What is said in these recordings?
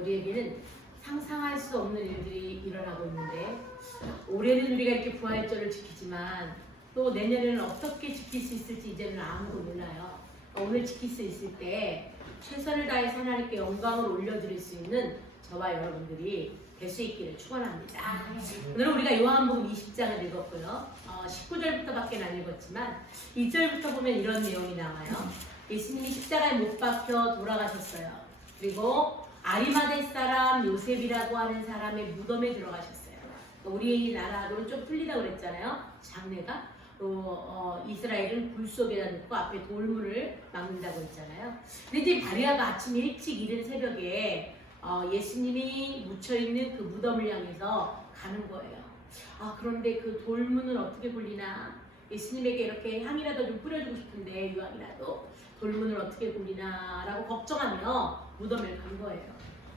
우리에게는 상상할 수 없는 일들이 일어나고 있는데 올해는 우리가 이렇게 부활절을 지키지만 또 내년에는 어떻게 지킬 수 있을지 이제는 아무도 몰라요. 오늘 지킬 수 있을 때 최선을 다해서 하나님께 영광을 올려드릴 수 있는 저와 여러분들이 될 수 있기를 축원합니다. 오늘은 우리가 요한복음 20장을 읽었고요. 19절부터밖에 안 읽었지만 2절부터 보면 이런 내용이 나와요. 예수님이 십자가에 못 박혀 돌아가셨어요. 그리고 아리마대 사람 요셉이라고 하는 사람의 무덤에 들어가셨어요. 우리 나라하고는 좀 틀리다고 그랬잖아요. 장례가. 또 이스라엘은 굴 속에다 넣고 앞에 돌문을 막는다고 했잖아요. 근데 이제 마리아가 아침 일찍 이른 새벽에 예수님이 묻혀있는 그 무덤을 향해서 가는 거예요. 그런데 그 돌문은 어떻게 굴리나? 예수님에게 이렇게 향이라도 좀 뿌려주고 싶은데 유황이라도 돌문을 어떻게 굴리나 라고 걱정하며 무덤에 간 거예요.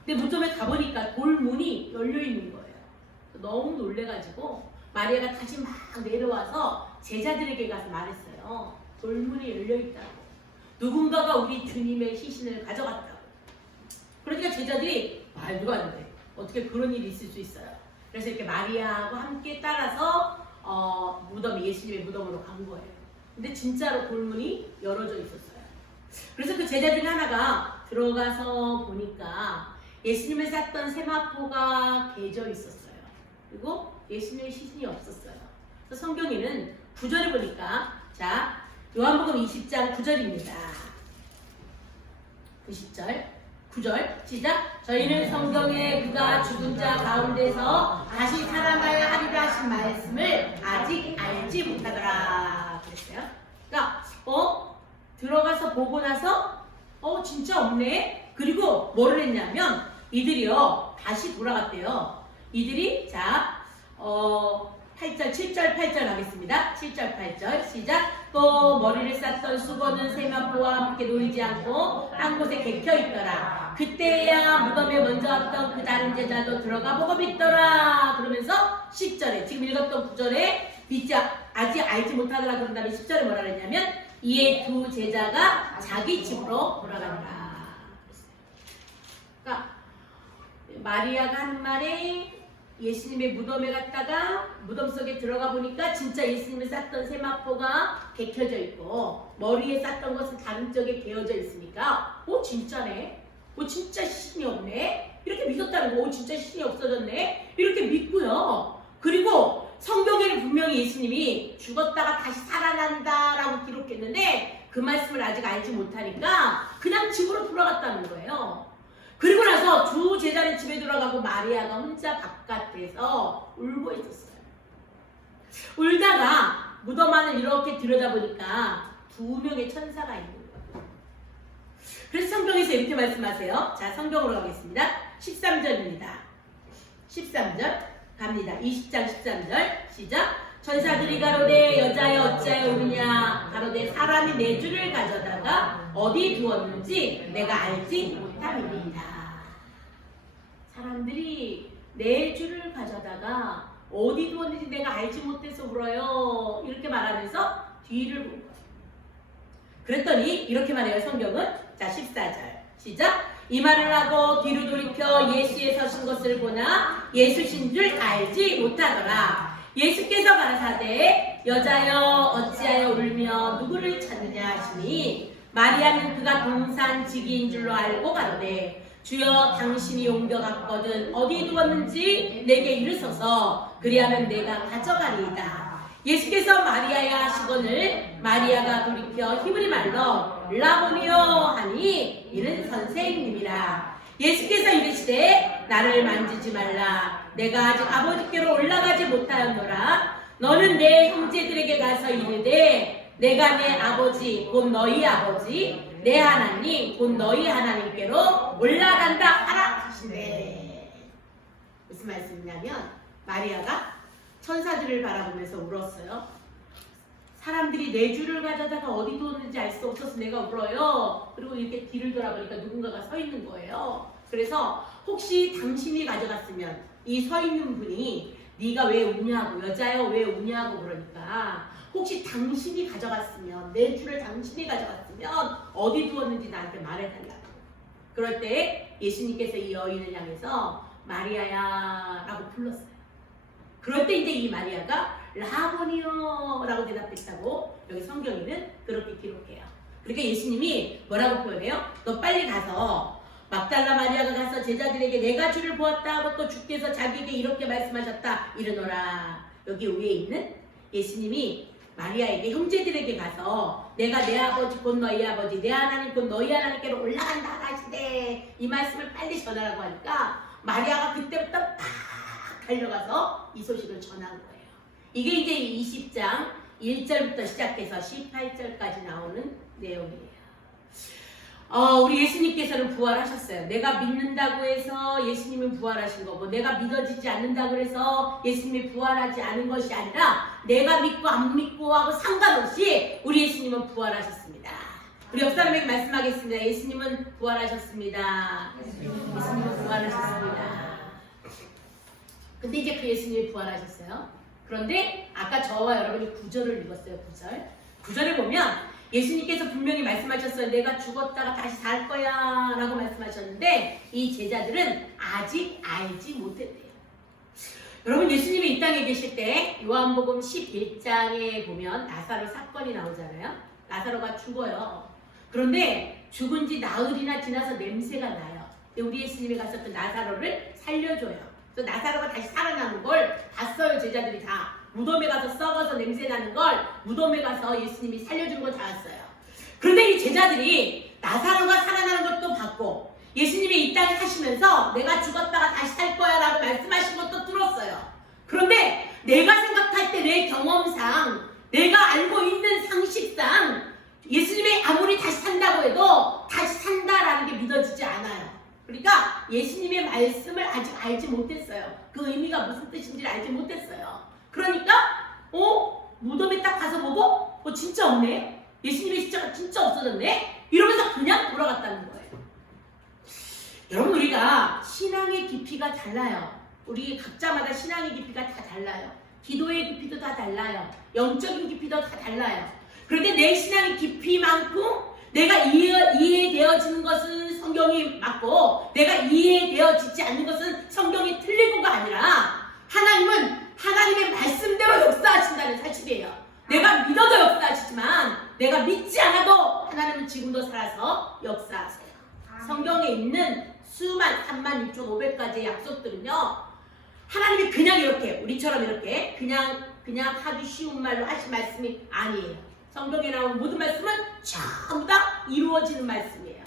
근데 무덤에 가보니까 돌문이 열려있는 거예요. 너무 놀래가지고 마리아가 다시 막 내려와서 제자들에게 가서 말했어요. 돌문이 열려있다고. 누군가가 우리 주님의 시신을 가져갔다고. 그러니까 제자들이 말도 안 돼. 어떻게 그런 일이 있을 수 있어요. 그래서 이렇게 마리아하고 함께 따라서 예수님의 무덤으로 간 거예요. 근데 진짜로 돌문이 열어져 있었어요. 그래서 그 제자 중 하나가 들어가서 보니까 예수님을 쌌던 세마포가 개져 있었어요. 그리고 예수님의 시신이 없었어요. 그래서 성경에는 9절을 보니까 요한복음 20장 9절입니다. 90절 9절 시작. 저희는 성경에 그가 죽은 자 가운데서 다시 살아나야 하리라 하신 말씀을 아직 알지 못하더라 그랬어요. 그러니까 들어가서 보고 나서 진짜 없네. 그리고 뭐를 했냐면 이들이요 다시 돌아갔대요. 이들이 8절 7절 8절 하겠습니다. 7절 8절 시작. 또 머리를 쌌던 수건은 세마포와 함께 놓이지 않고 한 곳에 객혀 있더라. 그때야 무덤에 먼저 왔던 그 다른 제자도 들어가 보고 믿더라. 그러면서 10절에 지금 읽었던 9절에 믿지 아직 알지 못하더라 그런 다음에 10절에 뭐라 그랬냐면 이에 두 제자가 자기 집으로 돌아간다. 그러니까 마리아가 한 말에 예수님의 무덤에 갔다가 무덤 속에 들어가 보니까 진짜 예수님을 쌌던 세마포가 개켜져 있고 머리에 쌌던 것은 다른 쪽에 개어져 있으니까 진짜네. 진짜 시신이 없네. 이렇게 믿었다는 거. 진짜 시신이 없어졌네. 이렇게 믿고요. 그리고 성경에는 분명히 예수님이 죽었다가 다시 살아난다라고 기록했는데 그 말씀을 아직 알지 못하니까 그냥 집으로 돌아갔다는 거예요. 그리고 나서 두 제자는 집에 돌아가고 마리아가 혼자 바깥에서 울고 있었어요. 울다가 무덤 안을 이렇게 들여다보니까 두 명의 천사가 있는 거예요. 그래서 성경에서 이렇게 말씀하세요. 성경으로 가겠습니다. 13절입니다. 13절 갑니다. 20장 13절 시작. 천사들이 가로되 여자여 어찌하여 우느냐. 가로되 사람이 내 주를 가져다가 어디 두었는지 내가 알지 못함이니이다. 사람들이 내 주를 가져다가 어디 두었는지 내가 알지 못해서 울어요. 이렇게 말하면서 뒤를 본 거예요. 그랬더니 이렇게 말해요. 성경은 14절 시작. 이 말을 하고 뒤로 돌이켜 예수의 서신 것을 보나 예수신 줄 알지 못하더라. 예수께서 가라사대 여자여 어찌하여 울며 누구를 찾느냐 하시니 마리아는 그가 동산지기인 줄로 알고 가로되 주여 당신이 옮겨갔거든 어디 두었는지 내게 이르소서 그리하면 내가 가져가리이다. 예수께서 마리아야 하시거늘 마리아가 돌이켜 히브리 말로 라보니요 하니 이는 선생님이라. 예수께서 이르시되 나를 만지지 말라. 내가 아직 아버지께로 올라가지 못하였노라. 너는 내 형제들에게 가서 이르되 내가 내 아버지 곧 너희 아버지 내 하나님 곧 너희 하나님께로 올라간다 하라 하시네. 무슨 말씀이냐면 마리아가 천사들을 바라보면서 울었어요. 사람들이 내 주를 가져다가 어디 뒀는지 알 수 없어서 내가 울어요. 그리고 이렇게 뒤를 돌아보니까 누군가가 서 있는 거예요. 그래서 혹시 당신이 가져갔으면 이 서 있는 분이 네가 왜 우냐고 여자여 왜 우냐고 그러니까 혹시 당신이 가져갔으면 내 주를 당신이 가져갔으면 어디 두었는지 나한테 말해달라고. 그럴 때 예수님께서 이 여인을 향해서 마리아야 라고 불렀어요. 그럴 때 이제 이 마리아가 라보니요 라고 대답했다고 여기 성경에는 그렇게 기록해요. 그러니까 예수님이 뭐라고 표현해요? 너 빨리 가서 막달라 마리아가 가서 제자들에게 내가 주를 보았다 하고 또 주께서 자기에게 이렇게 말씀하셨다 이르노라. 여기 위에 있는 예수님이 마리아에게 형제들에게 가서 내가 내 아버지 곧 너희 아버지 내 하나님 곧 너희 하나님께로 올라간다 하시되 이 말씀을 빨리 전하라고 하니까 마리아가 그때부터 딱 달려가서 이 소식을 전한 거예요. 이게 이제 20장 1절부터 시작해서 18절까지 나오는 내용이에요. 우리 예수님께서는 부활하셨어요. 내가 믿는다고 해서 예수님은 부활하신 거고 내가 믿어지지 않는다고 해서 예수님이 부활하지 않은 것이 아니라 내가 믿고 안 믿고 하고 상관없이 우리 예수님은 부활하셨습니다. 우리 옆 사람에게 말씀하겠습니다. 예수님은 부활하셨습니다. 예수님은 부활하셨습니다. 근데 이제 그 예수님이 부활하셨어요. 그런데 아까 저와 여러분이 9절을 읽었어요. 9절에 보면 예수님께서 분명히 말씀하셨어요. 내가 죽었다가 다시 살 거야 라고 말씀하셨는데 이 제자들은 아직 알지 못했대요. 여러분 예수님이 이 땅에 계실 때 요한복음 11장에 보면 나사로 사건이 나오잖아요. 나사로가 죽어요. 그런데 죽은 지 나흘이나 지나서 냄새가 나요. 근데 우리 예수님이 가서 그 나사로를 살려줘요. 그래서 나사로가 다시 살아나는 걸 봤어요. 제자들이 다. 무덤에 가서 썩어서 냄새 나는 걸 무덤에 가서 예수님이 살려준 걸 다 봤어요. 그런데 이 제자들이 나사로가 살아나는 것도 봤고 예수님이 이 땅에 사시면서 내가 죽었다가 다시 살 거야 라고 말씀하신 것도 들었어요. 그런데 내가 생각할 때 내 경험상 내가 알고 있는 상식상 예수님이 아무리 다시 산다고 해도 다시 산다라는 게 믿어지지 않아요. 그러니까 예수님의 말씀을 아직 알지 못했어요. 그 의미가 무슨 뜻인지를 알지 못했어요. 그러니까 무덤에 딱 가서 보고 진짜 없네? 예수님의 십자가 진짜 없어졌네? 이러면서 그냥 돌아갔다는 거예요. 여러분 우리가 신앙의 깊이가 달라요. 우리 각자마다 신앙의 깊이가 다 달라요. 기도의 깊이도 다 달라요. 영적인 깊이도 다 달라요. 그런데 내 신앙의 깊이만큼 내가 이해되어지는 것은 성경이 맞고 내가 이해되어지지 않는 것은 성경이 틀리고가 아니라 하나님은 하나님의 말씀대로 역사하신다는 사실이에요. 내가 믿어도 역사하시지만 내가 믿지 않아도 하나님은 지금도 살아서 역사하세요. 성경에 있는 수만 36,500가지의 약속들은요 하나님이 그냥 이렇게 우리처럼 이렇게 그냥 하기 쉬운 말로 하신 말씀이 아니에요. 성경에 나오는 모든 말씀은 전부 다 이루어지는 말씀이에요.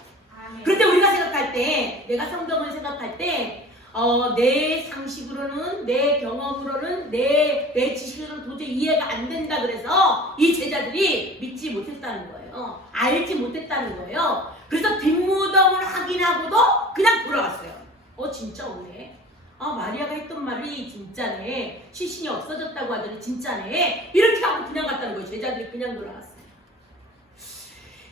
그런데 우리가 생각할 때 내가 성경을 생각할 때 내 상식으로는 내 경험으로는 내 지식으로는 도저히 이해가 안 된다 그래서 이 제자들이 믿지 못했다는 거예요. 알지 못했다는 거예요. 그래서 빈무덤을 확인하고도 그냥 돌아갔어요. 진짜 없네. 마리아가 했던 말이 진짜네. 시신이 없어졌다고 하더니 진짜네. 이렇게 하고 그냥 갔다는 거예요. 제자들이 그냥 돌아갔어요.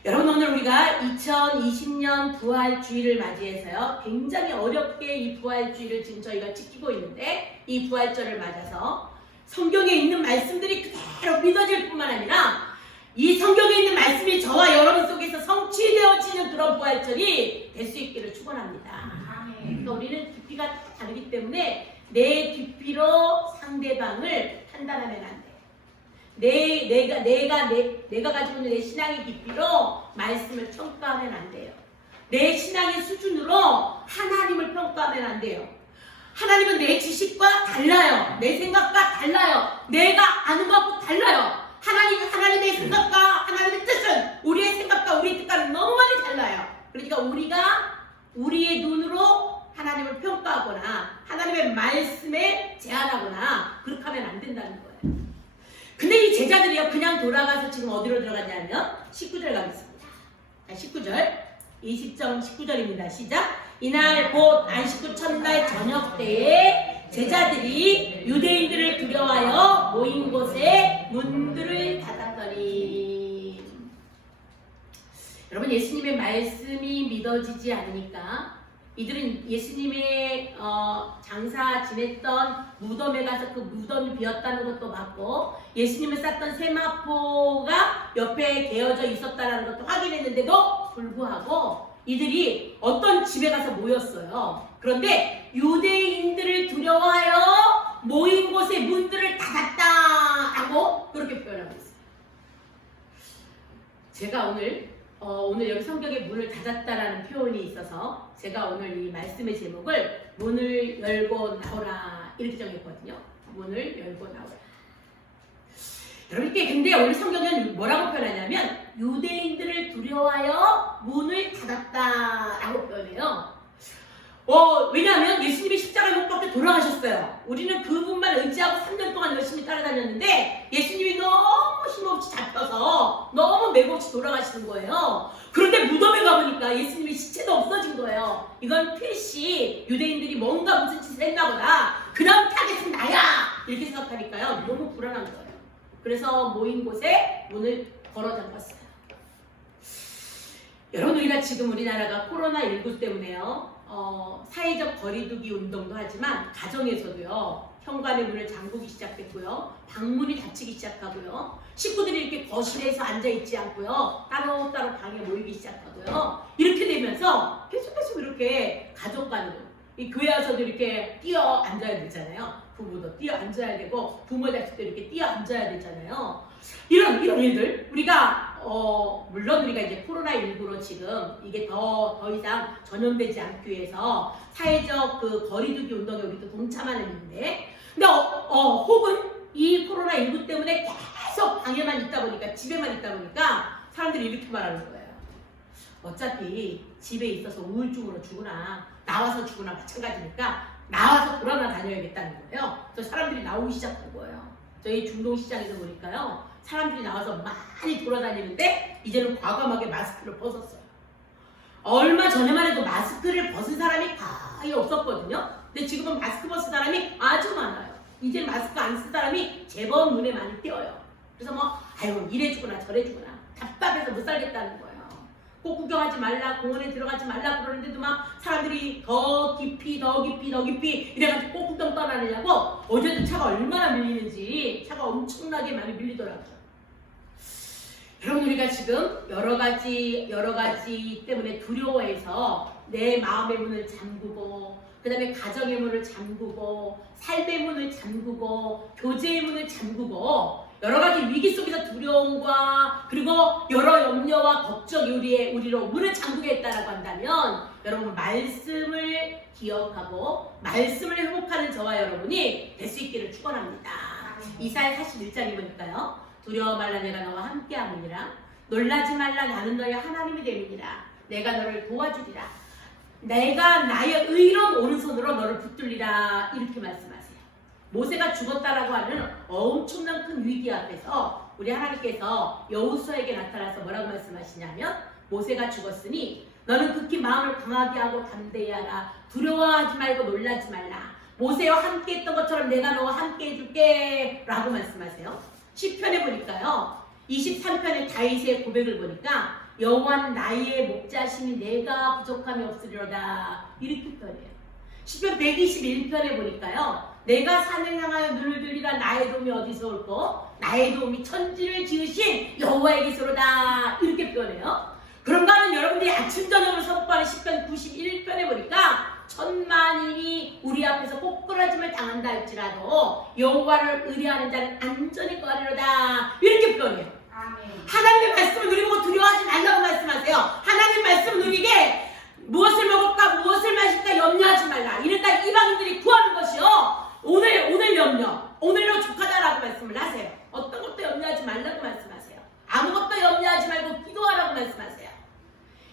여러분 오늘 우리가 2020년 부활주의를 맞이해서요 굉장히 어렵게 이 부활주의를 지금 저희가 지키고 있는데 이 부활절을 맞아서 성경에 있는 말씀들이 그대로 믿어질 뿐만 아니라 이 성경에 있는 말씀이 저와 여러분 속에서 성취되어지는 그런 부활절이 될 수 있기를 축원합니다. 그러니까 우리는 깊이가 다르기 때문에 내 깊이로 상대방을 판단하면 안 돼요. 내가 가지고 있는 내 신앙의 깊이로 말씀을 평가하면 안 돼요. 내 신앙의 수준으로 하나님을 평가하면 안 돼요. 하나님은 내 지식과 달라요. 내 생각과 달라요. 내가 아는 것과 달라요. 하나님의 생각과 하나님의 뜻은 우리의 생각과 우리의 뜻과는 너무 많이 달라요. 그러니까 우리가 우리의 눈으로 하나님을 평가하거나 하나님의 말씀에 제한하거나 그렇게 하면 안 된다는 거예요. 근데 이 제자들이요 그냥 돌아가서 지금 어디로 들어갔냐면 19절 가겠습니다. 19절 20장 19절입니다. 시작. 이날 곧 안식구 첫날 저녁 때에 제자들이 유대인들을 두려워하여 모인 곳에 문들을 닫았더니 여러분 예수님의 말씀이 믿어지지 않으니까 이들은 예수님의 장사 지냈던 무덤에 가서 그 무덤이 비었다는 것도 봤고 예수님을 쌌던 세마포가 옆에 개어져 있었다는 것도 확인했는데도 불구하고 이들이 어떤 집에 가서 모였어요. 그런데 유대인들을 두려워하여 모인 곳의 문들을 닫았다라고 그렇게 표현하고 있어요. 제가 오늘 여기 성경에 문을 닫았다라는 표현이 있어서 제가 오늘 이 말씀의 제목을 문을 열고 나오라 이렇게 정했거든요. 문을 열고 나오라. 여러분, 근데 오늘 성경은 뭐라고 표현하냐면 유대인들을 두려워하여 문을 닫았다라고 표현해요. 왜냐하면 예수님이 십자가에 못 박혀 돌아가셨어요. 우리는 그분만 의지하고 3년 동안 열심히 따라다녔는데 예수님이 너무 힘없이 잡혀서 너무 맥없이 돌아가시는 거예요. 그런데 무덤에 가보니까 예수님의 시체도 없어진 거예요. 이건 필시 유대인들이 뭔가 무슨 짓을 했나 보다. 그 다음 타겟은 나야! 이렇게 생각하니까요. 너무 불안한 거예요. 그래서 모인 곳에 문을 걸어 잠갔어요. 여러분, 우리가 지금 우리나라가 코로나19 때문에요. 사회적 거리두기 운동도 하지만 가정에서도요. 현관의 문을 잠그기 시작했고요. 방문이 닫히기 시작하고요. 식구들이 이렇게 거실에서 앉아있지 않고요. 따로따로 방에 모이기 시작하고요. 이렇게 되면서 계속 이렇게 가족 간으로 이 교회 와서도 이렇게 뛰어 앉아야 되잖아요. 부부도 뛰어 앉아야 되고 부모 자식도 이렇게 뛰어 앉아야 되잖아요. 이런 일들 우리가 물론 우리가 이제 코로나19로 지금 이게 더 이상 전염되지 않기 위해서 사회적 그 거리두기 운동에 우리도 동참하는 일인데, 근데 혹은 이 코로나19 때문에 계속 방에만 있다 보니까 집에만 있다 보니까 사람들이 이렇게 말하는 거예요. 어차피 집에 있어서 우울증으로 죽으나 나와서 죽으나 마찬가지니까 나와서 돌아다녀야겠다는 거예요. 그래서 사람들이 나오기 시작한 거예요. 저희 중동시장에서 보니까요. 사람들이 나와서 많이 돌아다니는데 이제는 과감하게 마스크를 벗었어요. 얼마 전에만 해도 마스크를 벗은 사람이 거의 없었거든요. 근데 지금은 마스크 벗은 사람이 아주 많아요. 이제 마스크 안 쓴 사람이 제법 눈에 많이 띄어요. 그래서 아이고 이래주구나 저래주구나 답답해서 못 살겠다는 거예요. 꼭 구경하지 말라, 공원에 들어가지 말라 그러는데도 막 사람들이 더 깊이 이래가지고 꼭 구경 떠나느냐고. 어제도 차가 얼마나 밀리는지 차가 엄청나게 많이 밀리더라고요. 여러분, 우리가 지금 여러 가지 때문에 두려워해서 내 마음의 문을 잠그고, 그 다음에 가정의 문을 잠그고, 삶의 문을 잠그고, 교제의 문을 잠그고, 여러 가지 위기 속에서 두려움과 그리고 여러 염려와 걱정이 우리로 문을 잠그게 했다라고 한다면, 여러분 말씀을 기억하고 말씀을 회복하는 저와 여러분이 될 수 있기를 축원합니다. 이사야 41장에 보니까요. 두려워 말라, 내가 너와 함께함이니라. 놀라지 말라, 나는 너의 하나님이 됨이니라. 내가 너를 도와주리라. 내가 나의 의로운 오른손으로 너를 붙들리라. 이렇게 말씀하세요. 모세가 죽었다라고 하는 엄청난 큰 위기 앞에서 우리 하나님께서 여호수아에게 나타나서 뭐라고 말씀하시냐면, 모세가 죽었으니 너는 극히 마음을 강하게 하고 담대히 하라. 두려워하지 말고 놀라지 말라. 모세와 함께 했던 것처럼 내가 너와 함께 해줄게 라고 말씀하세요. 시편에 보니까요, 23편의 다윗의 고백을 보니까 여호와는 나의 목자시니 내가 부족함이 없으리로다 이렇게 표현해요. 시편 121편에 보니까요, 내가 산을 향하여 눈을 들리라. 나의 도움이 어디서 올꼬? 나의 도움이 천지를 지으신 여호와에게서로다 이렇게 표현해요. 그런가 하면 여러분들이 아침 저녁으로 선포하는 시편 91편에 보니까 천만인이 우리 앞에서 꼬꾸라짐을 당한다 할지라도 여호와를 의뢰하는 자는 안전히 거하리로다 이렇게 표현해요. 하나님의 말씀을 누리고 두려워하지 말라고 말씀하세요. 하나님의 말씀을 누리게 무엇을 먹을까 무엇을 마실까 염려하지 말라. 이랬다 이방인들이 구하는 것이요, 오늘 염려, 오늘로 족하다라고 말씀을 하세요. 어떤 것도 염려하지 말라고 말씀하세요. 아무것도 염려하지 말고 기도하라고 말씀하세요.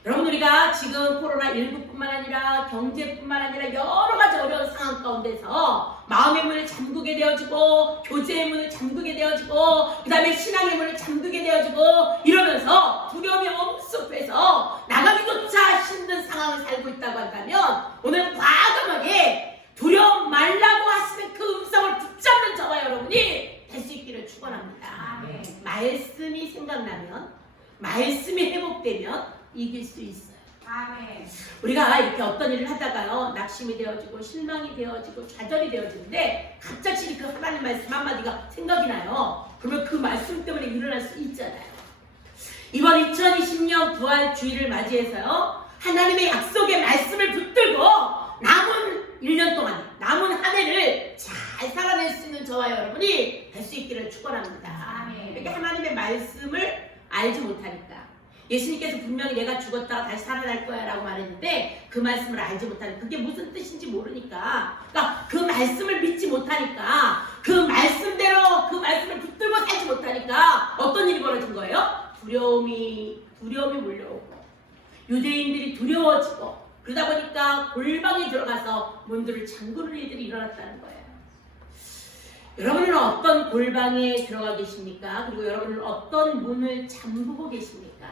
여러분, 우리가 지금 코로나19뿐만 아니라 경제뿐만 아니라 여러 가지 어려운 상황 가운데서 마음의 문을 잠그게 되어지고, 교제의 문을 잠그게 되어지고, 그 다음에 신앙의 문을 잠그게 되어지고, 이러면서 두려움이 엄습해서 나가기조차 힘든 상황을 살고 있다고 한다면, 오늘 과감하게 두려움 말라고 하시는 그 음성을 붙잡는 저와 여러분이 될 수 있기를 축원합니다. 말씀이 생각나면, 말씀이 회복되면 이길 수 있어요. 아멘. 우리가 이렇게 어떤 일을 하다가요, 낙심이 되어지고 실망이 되어지고 좌절이 되어지는데 갑자기 그 하나님 말씀 한마디가 생각이 나요. 그러면 그 말씀 때문에 일어날 수 있잖아요. 이번 2020년 부활 주일을 맞이해서요, 하나님의 약속의 말씀을 붙들고 남은 1년 동안, 남은 한 해를 잘 살아낼 수 있는 저와 여러분이 될 수 있기를 축원합니다. 이렇게 하나님의 말씀을 알지 못하니까, 예수님께서 분명히 내가 죽었다가 다시 살아날 거야 라고 말했는데 그 말씀을 알지 못하니까, 그게 무슨 뜻인지 모르니까, 그러니까 그 말씀을 믿지 못하니까, 그 말씀대로 그 말씀을 붙들고 살지 못하니까 어떤 일이 벌어진 거예요? 두려움이 몰려오고 유대인들이 두려워지고, 그러다 보니까 골방에 들어가서 문들을 잠그는 일들이 일어났다는 거예요. 여러분은 어떤 골방에 들어가 계십니까? 그리고 여러분은 어떤 문을 잠그고 계십니까?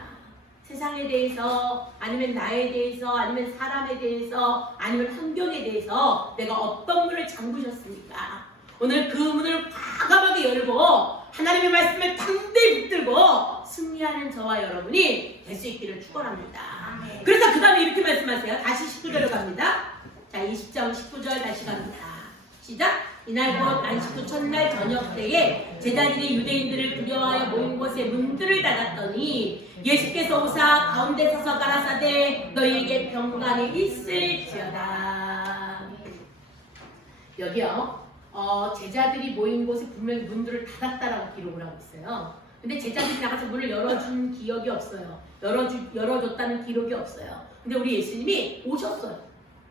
세상에 대해서, 아니면 나에 대해서, 아니면 사람에 대해서, 아니면 환경에 대해서 내가 어떤 문을 잠그셨습니까? 오늘 그 문을 과감하게 열고 하나님의 말씀을 당대히 붙들고 승리하는 저와 여러분이 될 수 있기를 축원합니다. 그래서 그 다음에 이렇게 말씀하세요. 다시 19절로 갑니다. 자, 20장 19절 다시 갑니다. 시작! 이날 곧 안식구 첫날 저녁 때에 제자들이 유대인들을 두려워하여 모인 곳에 문들을 닫았더니 예수께서 오사 가운데 서서 가라사대 너희에게 평강이 있을지어다. 여기요, 제자들이 모인 곳에 분명히 문들을 닫았다라고 기록을 하고 있어요. 근데 제자들이 나가서 문을 열어준 기억이 없어요. 열어줬다는 기록이 없어요. 근데 우리 예수님이 오셨어요.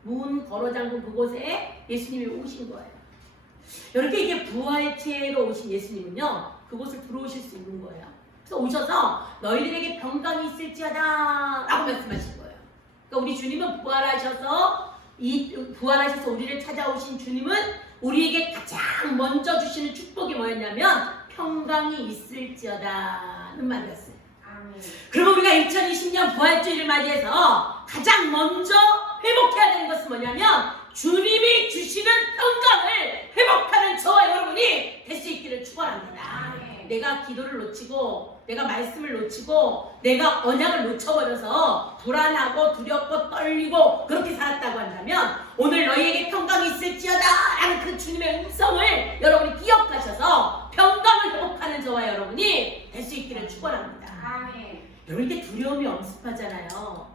문 걸어 잠근 그곳에 예수님이 오신 거예요. 이렇게 이게 부활체로 오신 예수님은요, 그곳을 들어오실 수 있는 거예요. 그래서 오셔서 너희들에게 평강이 있을지어다 라고 말씀하신 거예요. 그러니까 우리 주님은 부활하셔서 우리를 찾아오신 주님은 우리에게 가장 먼저 주시는 축복이 뭐였냐면 평강이 있을지어다는 말이었어요. 그러면 우리가 2020년 부활주의를 맞이해서 가장 먼저 회복해야 되는 것은 뭐냐면 주님이 주시는 평강을 회복하는 저와 여러분이 될 수 있기를 축원합니다. 내가 기도를 놓치고, 내가 말씀을 놓치고, 내가 언약을 놓쳐버려서 불안하고 두렵고 떨리고 그렇게 살았다고 한다면 오늘 너희에게 평강이 있을지어다 라는 그 주님의 음성을 여러분이 기억하셔서 평강을 회복하는 저와 여러분이 될 수 있기를 축원합니다. 여러분, 이렇게 두려움이 엄습하잖아요.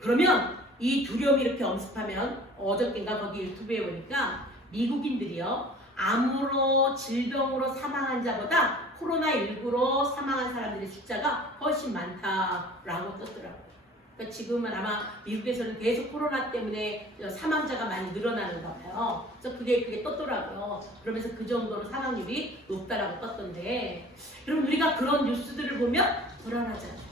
그러면 이 두려움이 이렇게 엄습하면, 어저께인가 거기 유튜브에 보니까 미국인들이요, 암으로 질병으로 사망한 자보다 코로나19로 사망한 사람들의 숫자가 훨씬 많다라고 떴더라고요. 그러니까 지금은 아마 미국에서는 계속 코로나 때문에 사망자가 많이 늘어나는가 봐요. 그래서 그게 떴더라고요. 그러면서 그 정도로 사망률이 높다라고 떴던데, 여러분, 우리가 그런 뉴스들을 보면 불안하잖아요.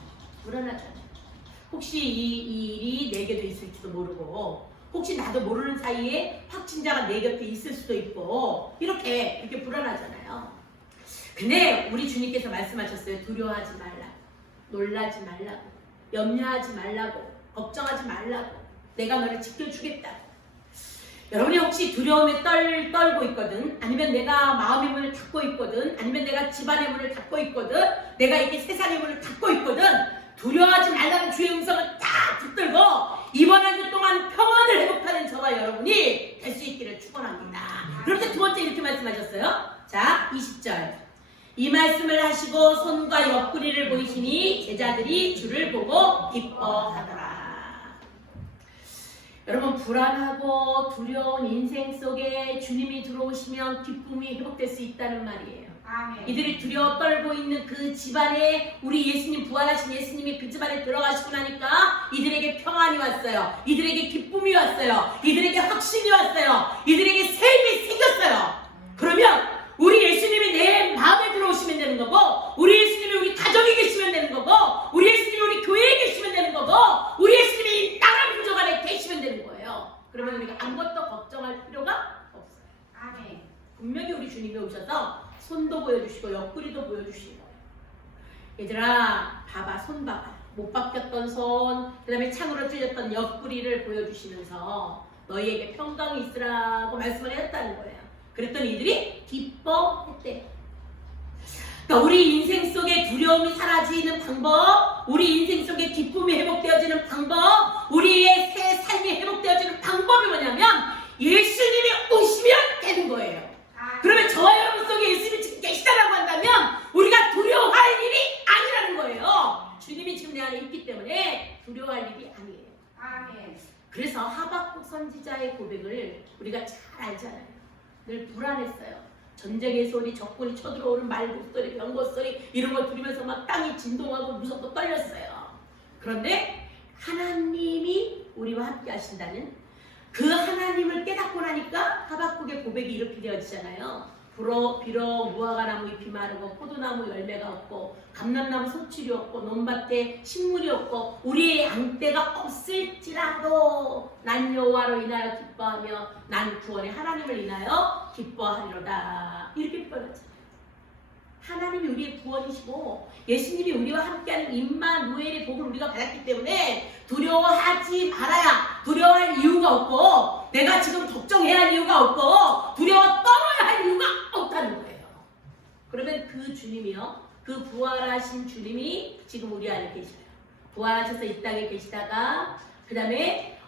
혹시 이 일이 내 곁에 있을지도 모르고, 혹시 나도 모르는 사이에 확진자가 내 곁에 있을 수도 있고, 이렇게 불안하잖아요. 근데 우리 주님께서 말씀하셨어요. 두려워하지 말라고, 놀라지 말라고, 염려하지 말라고, 걱정하지 말라고, 내가 너를 지켜주겠다고. 여러분이 혹시 두려움에 떨고 있거든, 아니면 내가 마음의 문을 닫고 있거든, 아니면 내가 집안의 문을 닫고 있거든, 내가 이렇게 세상의 문을 닫고 있거든, 두려워하지 말라는 주의 음성을 딱 붙들고 이번 한 주 동안 평안을 회복하는 저와 여러분이 될 수 있기를 축원합니다. 그런데 두 번째 이렇게 말씀하셨어요. 자, 20절. 이 말씀을 하시고 손과 옆구리를 보이시니 제자들이 주를 보고 기뻐하더라. 여러분, 불안하고 두려운 인생 속에 주님이 들어오시면 기쁨이 회복될 수 있다는 말이에요. 이들이 두려워 떨고 있는 그 집안에 우리 예수님, 부활하신 예수님이 그 집안에 들어가시고 나니까 이들에게 평안이 왔어요. 이들에게 기쁨이 왔어요. 이들에게 확신이 왔어요. 이들에게 새 힘이 생겼어요. 그러면 우리 예수님이 내 마음에 들어오시면 되는 거고, 우리 예수님이 우리 가정에 계시면 되는 거고, 우리 예수님이 우리 교회에 계시면 되는 거고, 우리 예수님이 나라 민족 안에 계시면 되는 거예요. 그러면 우리가 아무것도 걱정할 필요가 없어요. 분명히 우리 주님이 오셔서 손도 보여주시고 옆구리도 보여주시고, 얘들아 봐봐, 손 봐봐, 못 바뀌었던 손, 그 다음에 창으로 찔렸던 옆구리를 보여주시면서 너희에게 평강이 있으라고 말씀을 했다는 거예요. 그랬더니 이들이 기뻐했대. 그러니까 우리 인생 속에 두려움이 사라지는 방법, 우리 인생 속에 기쁨이 회복되어지는 방법, 우리의 새 삶이 회복되어지는 방법이 뭐냐면 예수님이 오시면 되는 거예요. 그러면 저와 여러분 속에 예수님이 지금 계시다라고 한다면 우리가 두려워할 일이 아니라는 거예요. 주님이 지금 내 안에 있기 때문에 두려워할 일이 아니에요. 우리가 잘 알잖아요. 늘 불안했어요. 전쟁의 소리, 적군이 쳐들어오는 말국 소리, 병거 소리 이런 걸 들으면서 막 땅이 진동하고 무섭고 떨렸어요. 그런데 하나님이 우리와 함께 하신다는 그 하나님을 깨닫고 나니까 하박국의 고백이 이렇게 되어지잖아요. 비록 무화과나무 잎이 마르고 포도나무 열매가 없고 감람나무 소출이 없고 논밭에 식물이 없고 우리의 양떼가 없을지라도 난 여호와로 인하여 기뻐하며 난 구원의 하나님을 인하여 기뻐하리로다. 이렇게 표현하잖아요. 하나님이 우리의 구원이시고 예수님이 우리와 함께하는 임마누엘의 복을 우리가 받았기 때문에 두려워하지 말아야 두려워할 이유가 없고 내가 지금 걱정해야 할 이유가 없고 두려워 떨어야 할 이유가 없다는 거예요. 그러면 그 주님이요, 그 부활하신 주님이 지금 우리 안에 계셔요. 부활하셔서 이 땅에 계시다가 그 다음에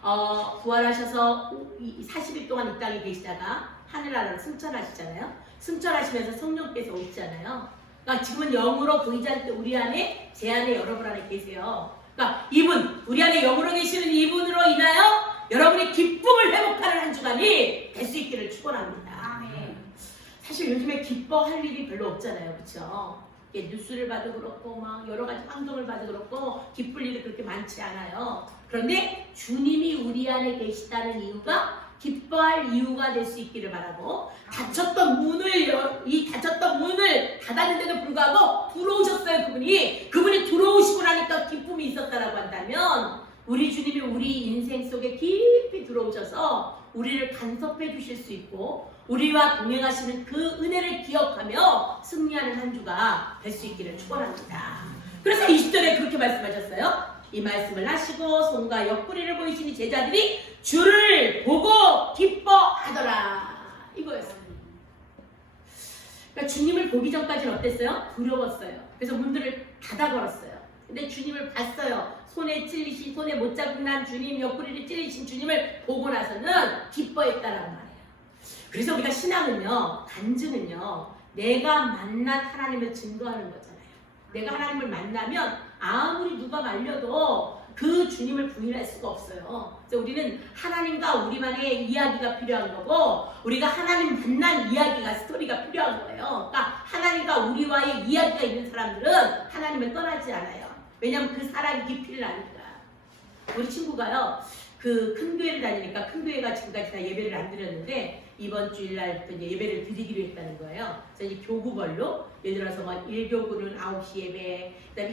부활하셔서 40일 동안 이 땅에 계시다가 하늘나라로 승천하시잖아요. 승천하시면서 성령께서 오시잖아요. 그러니까 지금은 영으로 보이지 않을 때 우리 안에, 제 안에, 여러분 안에 계세요. 그러니까 이분, 우리 안에 영으로 계시는 이분으로 인하여 여러분의 기쁨을 회복하는 한 주간이 될 수 있기를 축원합니다. 사실 요즘에 기뻐할 일이 별로 없잖아요, 그렇죠? 뉴스를 봐도 그렇고 막 여러 가지 환경을 봐도 그렇고 기쁠 일이 그렇게 많지 않아요. 그런데 주님이 우리 안에 계시다는 이유가 기뻐할 이유가 될 수 있기를 바라고 닫혔던 문을 닫았는데도 불구하고 들어오셨어요. 그분이 들어오시고 나니까 기쁨이 있었다라고 한다면 우리 주님이 우리 인생 속에 깊이 들어오셔서 우리를 간섭해 주실 수 있고 우리와 동행하시는 그 은혜를 기억하며 승리하는 한 주가 될 수 있기를 축원합니다. 그래서 20절에 그렇게 말씀하셨어요. 이 말씀을 하시고 손과 옆구리를 보이시니 제자들이 주를 보고 기뻐하더라. 이거였어요. 그러니까 주님을 보기 전까지는 어땠어요? 두려웠어요. 그래서 문들을 닫아 걸었어요. 근데 주님을 봤어요. 손에 못자국 난 주님, 옆구리를 찔리신 주님을 보고 나서는 기뻐했다라는 말이에요. 그래서 우리가 신앙은요, 간증은요, 내가 만난 하나님을 증거하는 거잖아요. 내가 하나님을 만나면 아무리 누가 말려도 그 주님을 부인할 수가 없어요. 그래서 우리는 하나님과 우리만의 이야기가 필요한 거고 우리가 하나님 만난 이야기가 스토리가 필요한 거예요. 그러니까 하나님과 우리와의 이야기가 있는 사람들은 하나님을 떠나지 않아요. 왜냐하면 그 사랑이 깊이를 아니까. 우리 친구가요, 그 큰 교회를 다니니까 큰 교회가 지금까지 다 예배를 안 드렸는데 이번 주일날부터 이제 예배를 드리기로 했다는 거예요. 그래서 이제 교구별로 예를 들어서 뭐 1교구는 9시 예배, 그다음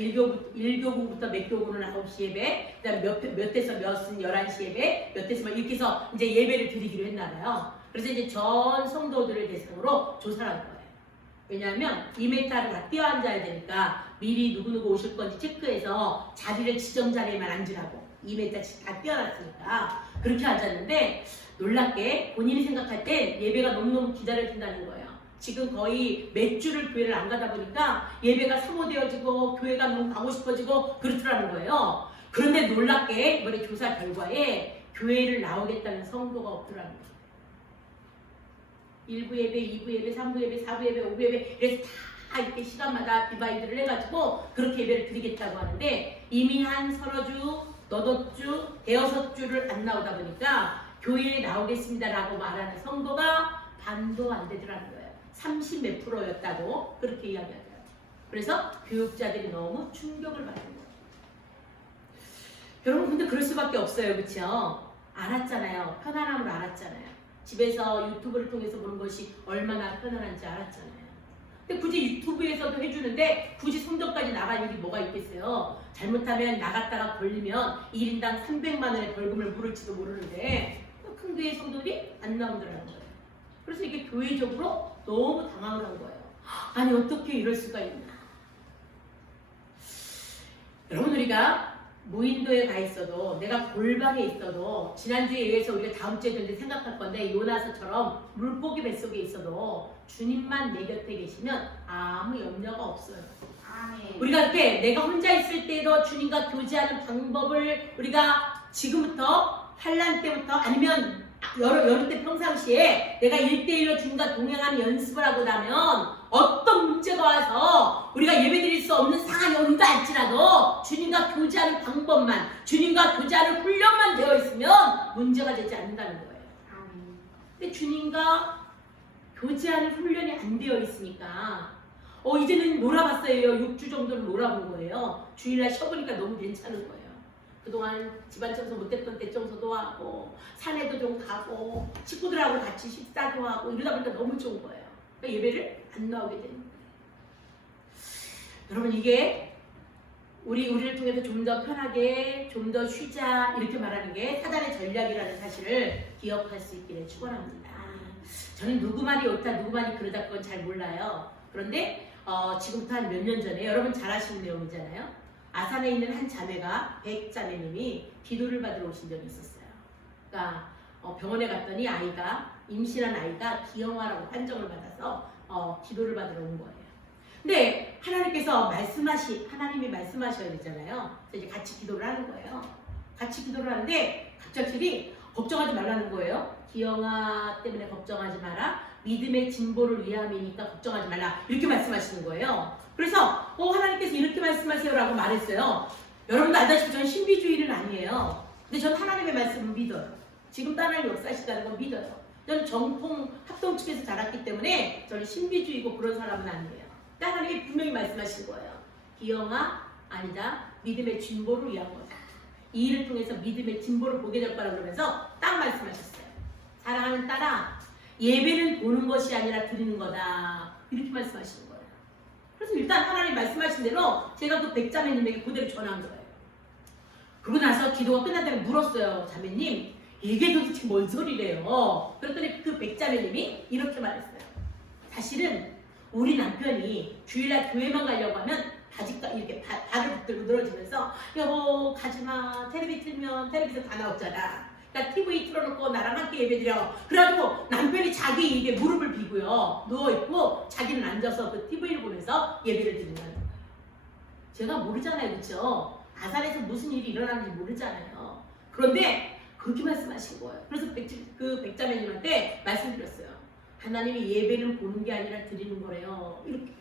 1교구부터 몇 교구는 9시 예배, 그다음 몇 대서 몇은 11시 예배, 몇 대서 이렇게 해서 이제 예배를 드리기로 했나 봐요. 그래서 이제 전 성도들을 대상으로 조사를 한 거예요. 왜냐하면 2m를 다 띄어 앉아야 되니까 미리 누구누구 오실 건지 체크해서 자리를 지정 자리에만 앉으라고 2m씩 다 띄어놨으니까 그렇게 앉았는데 놀랍게 본인이 생각할 땐 예배가 너무너무 기다려진다는 거예요. 지금 거의 몇 주를 교회를 안 가다 보니까 예배가 사모되어지고 교회가 너무 가고 싶어지고 그렇더라는 거예요. 그런데 놀랍게 이번에 조사 결과에 교회를 나오겠다는 성도가 없더라는 거예요. 1부 예배, 2부 예배, 3부 예배, 4부 예배, 5부 예배 이래서 다 이렇게 시간마다 디바이드를 해가지고 그렇게 예배를 드리겠다고 하는데 이미 한 서너 주, 너댓 주, 대여섯 주를 안 나오다 보니까 교회에 나오겠습니다라고 말하는 성도가 반도 안 되더라는 거예요. 30 몇 %였다고 그렇게 이야기하더라고요. 그래서 교육자들이 너무 충격을 받는 거예요. 여러분 근데 그럴 수밖에 없어요. 그렇죠? 알았잖아요. 편안함을 알았잖아요. 집에서 유튜브를 통해서 보는 것이 얼마나 편안한지 알았잖아요. 근데 굳이 유튜브에서도 해주는데 굳이 성전까지 나갈 일이 뭐가 있겠어요? 잘못하면 나갔다가 걸리면 1인당 300만 원의 벌금을 물을지도 모르는데 큰 교회 성도들이 안 나오더라는 거예요. 그래서 이게 교회적으로 너무 당황을 한 거예요. 아니 어떻게 이럴 수가 있나. 여러분 우리가 무인도에 가 있어도 내가 골방에 있어도 지난주에 의해서 우리가 다음 주에도 이제 생각할 건데 요나서처럼 물고기 뱃속에 있어도 주님만 내 곁에 계시면 아무 염려가 없어요. 아멘. 우리가 이렇게 내가 혼자 있을 때도 주님과 교제하는 방법을 우리가 지금부터 환난 때부터 아니면 여름 때 평상시에 내가 1대1로 주님과 동행하는 연습을 하고 나면 어떤 문제가 와서 우리가 예배드릴 수 없는 상황이 온다 할지라도 주님과 교제하는 방법만 주님과 교제하는 훈련만 되어 있으면 문제가 되지 않는다는 거예요. 근데 주님과 교제하는 훈련이 안 되어 있으니까 이제는 놀아봤어요. 6주 정도는 놀아본 거예요. 주일날 쉬어보니까 너무 괜찮은 거예요. 그동안 집안 청소 못했던 때 청소도 하고 산에도 좀 가고 식구들하고 같이 식사도 하고 이러다 보니까 너무 좋은 거예요. 그러니까 예배를 안 나오게 되는 거예요. 여러분 이게 우리를 통해서 좀 더 편하게 좀 더 쉬자 이렇게 말하는 게 사단의 전략이라는 사실을 기억할 수 있기를 축원합니다. 저는 누구 말이 옳다 누구 말이 그러다 그건 잘 몰라요. 그런데 지금부터 한 몇 년 전에 여러분 잘 아시는 내용이잖아요. 아산에 있는 한 자매가 백자매님이 기도를 받으러 오신 적이 있었어요. 그러니까 병원에 갔더니 임신한 아이가 기형아라고 판정을 받아서 기도를 받으러 온 거예요. 근데 하나님이 말씀하셔야 되잖아요. 그래서 이제 같이 기도를 하는 거예요. 같이 기도를 하는데 갑자기 걱정하지 말라는 거예요. 기형아 때문에 걱정하지 마라. 믿음의 진보를 위함이니까 걱정하지 말라. 이렇게 말씀하시는 거예요. 그래서 하나님께서 이렇게 말씀하세요라고 말했어요. 여러분도 알다시피 저는 신비주의는 아니에요. 근데 전 하나님의 말씀을 믿어요. 지금 하나님 역사하시다는 건 믿어요. 저는 정통 합동측에서 자랐기 때문에 저는 신비주의고 그런 사람은 아니에요. 하나님이 분명히 말씀하신 거예요. 기영아 아니다. 믿음의 진보를 위한 거다. 이 일을 통해서 믿음의 진보를 보게 될 거라 그러면서 딱 말씀하셨어요. 사랑하는 딸아, 예배는 보는 것이 아니라 드리는 거다. 이렇게 말씀하시는 거예요. 그래서 일단 하나님 말씀하신 대로 제가 그 백자매님에게 그대로 전한 거예요. 그러고 나서 기도가 끝난 다음에 물었어요. 자매님, 이게 도대체 뭔 소리래요? 그랬더니 그 백자매님이 이렇게 말했어요. 사실은 우리 남편이 주일날 교회만 가려고 하면 바지가 이렇게 발을 붙들고 늘어지면서 여보 가지마, 텔레비 틀면 텔레비전 다 나오잖아. 그러니까 TV 틀어놓고 나랑 함께 예배드려. 그래가지고 남편이 자기 입에 무릎을 비고요 누워있고 자기는 앉아서 그 TV를 보면서 예배를 드린다는 거예요. 제가 모르잖아요, 그렇죠? 아산에서 무슨 일이 일어나는지 모르잖아요. 그런데 그렇게 말씀하신 거예요. 그래서 그 백자매님한테 말씀드렸어요. 하나님이 예배는 보는 게 아니라 드리는 거래요. 이렇게.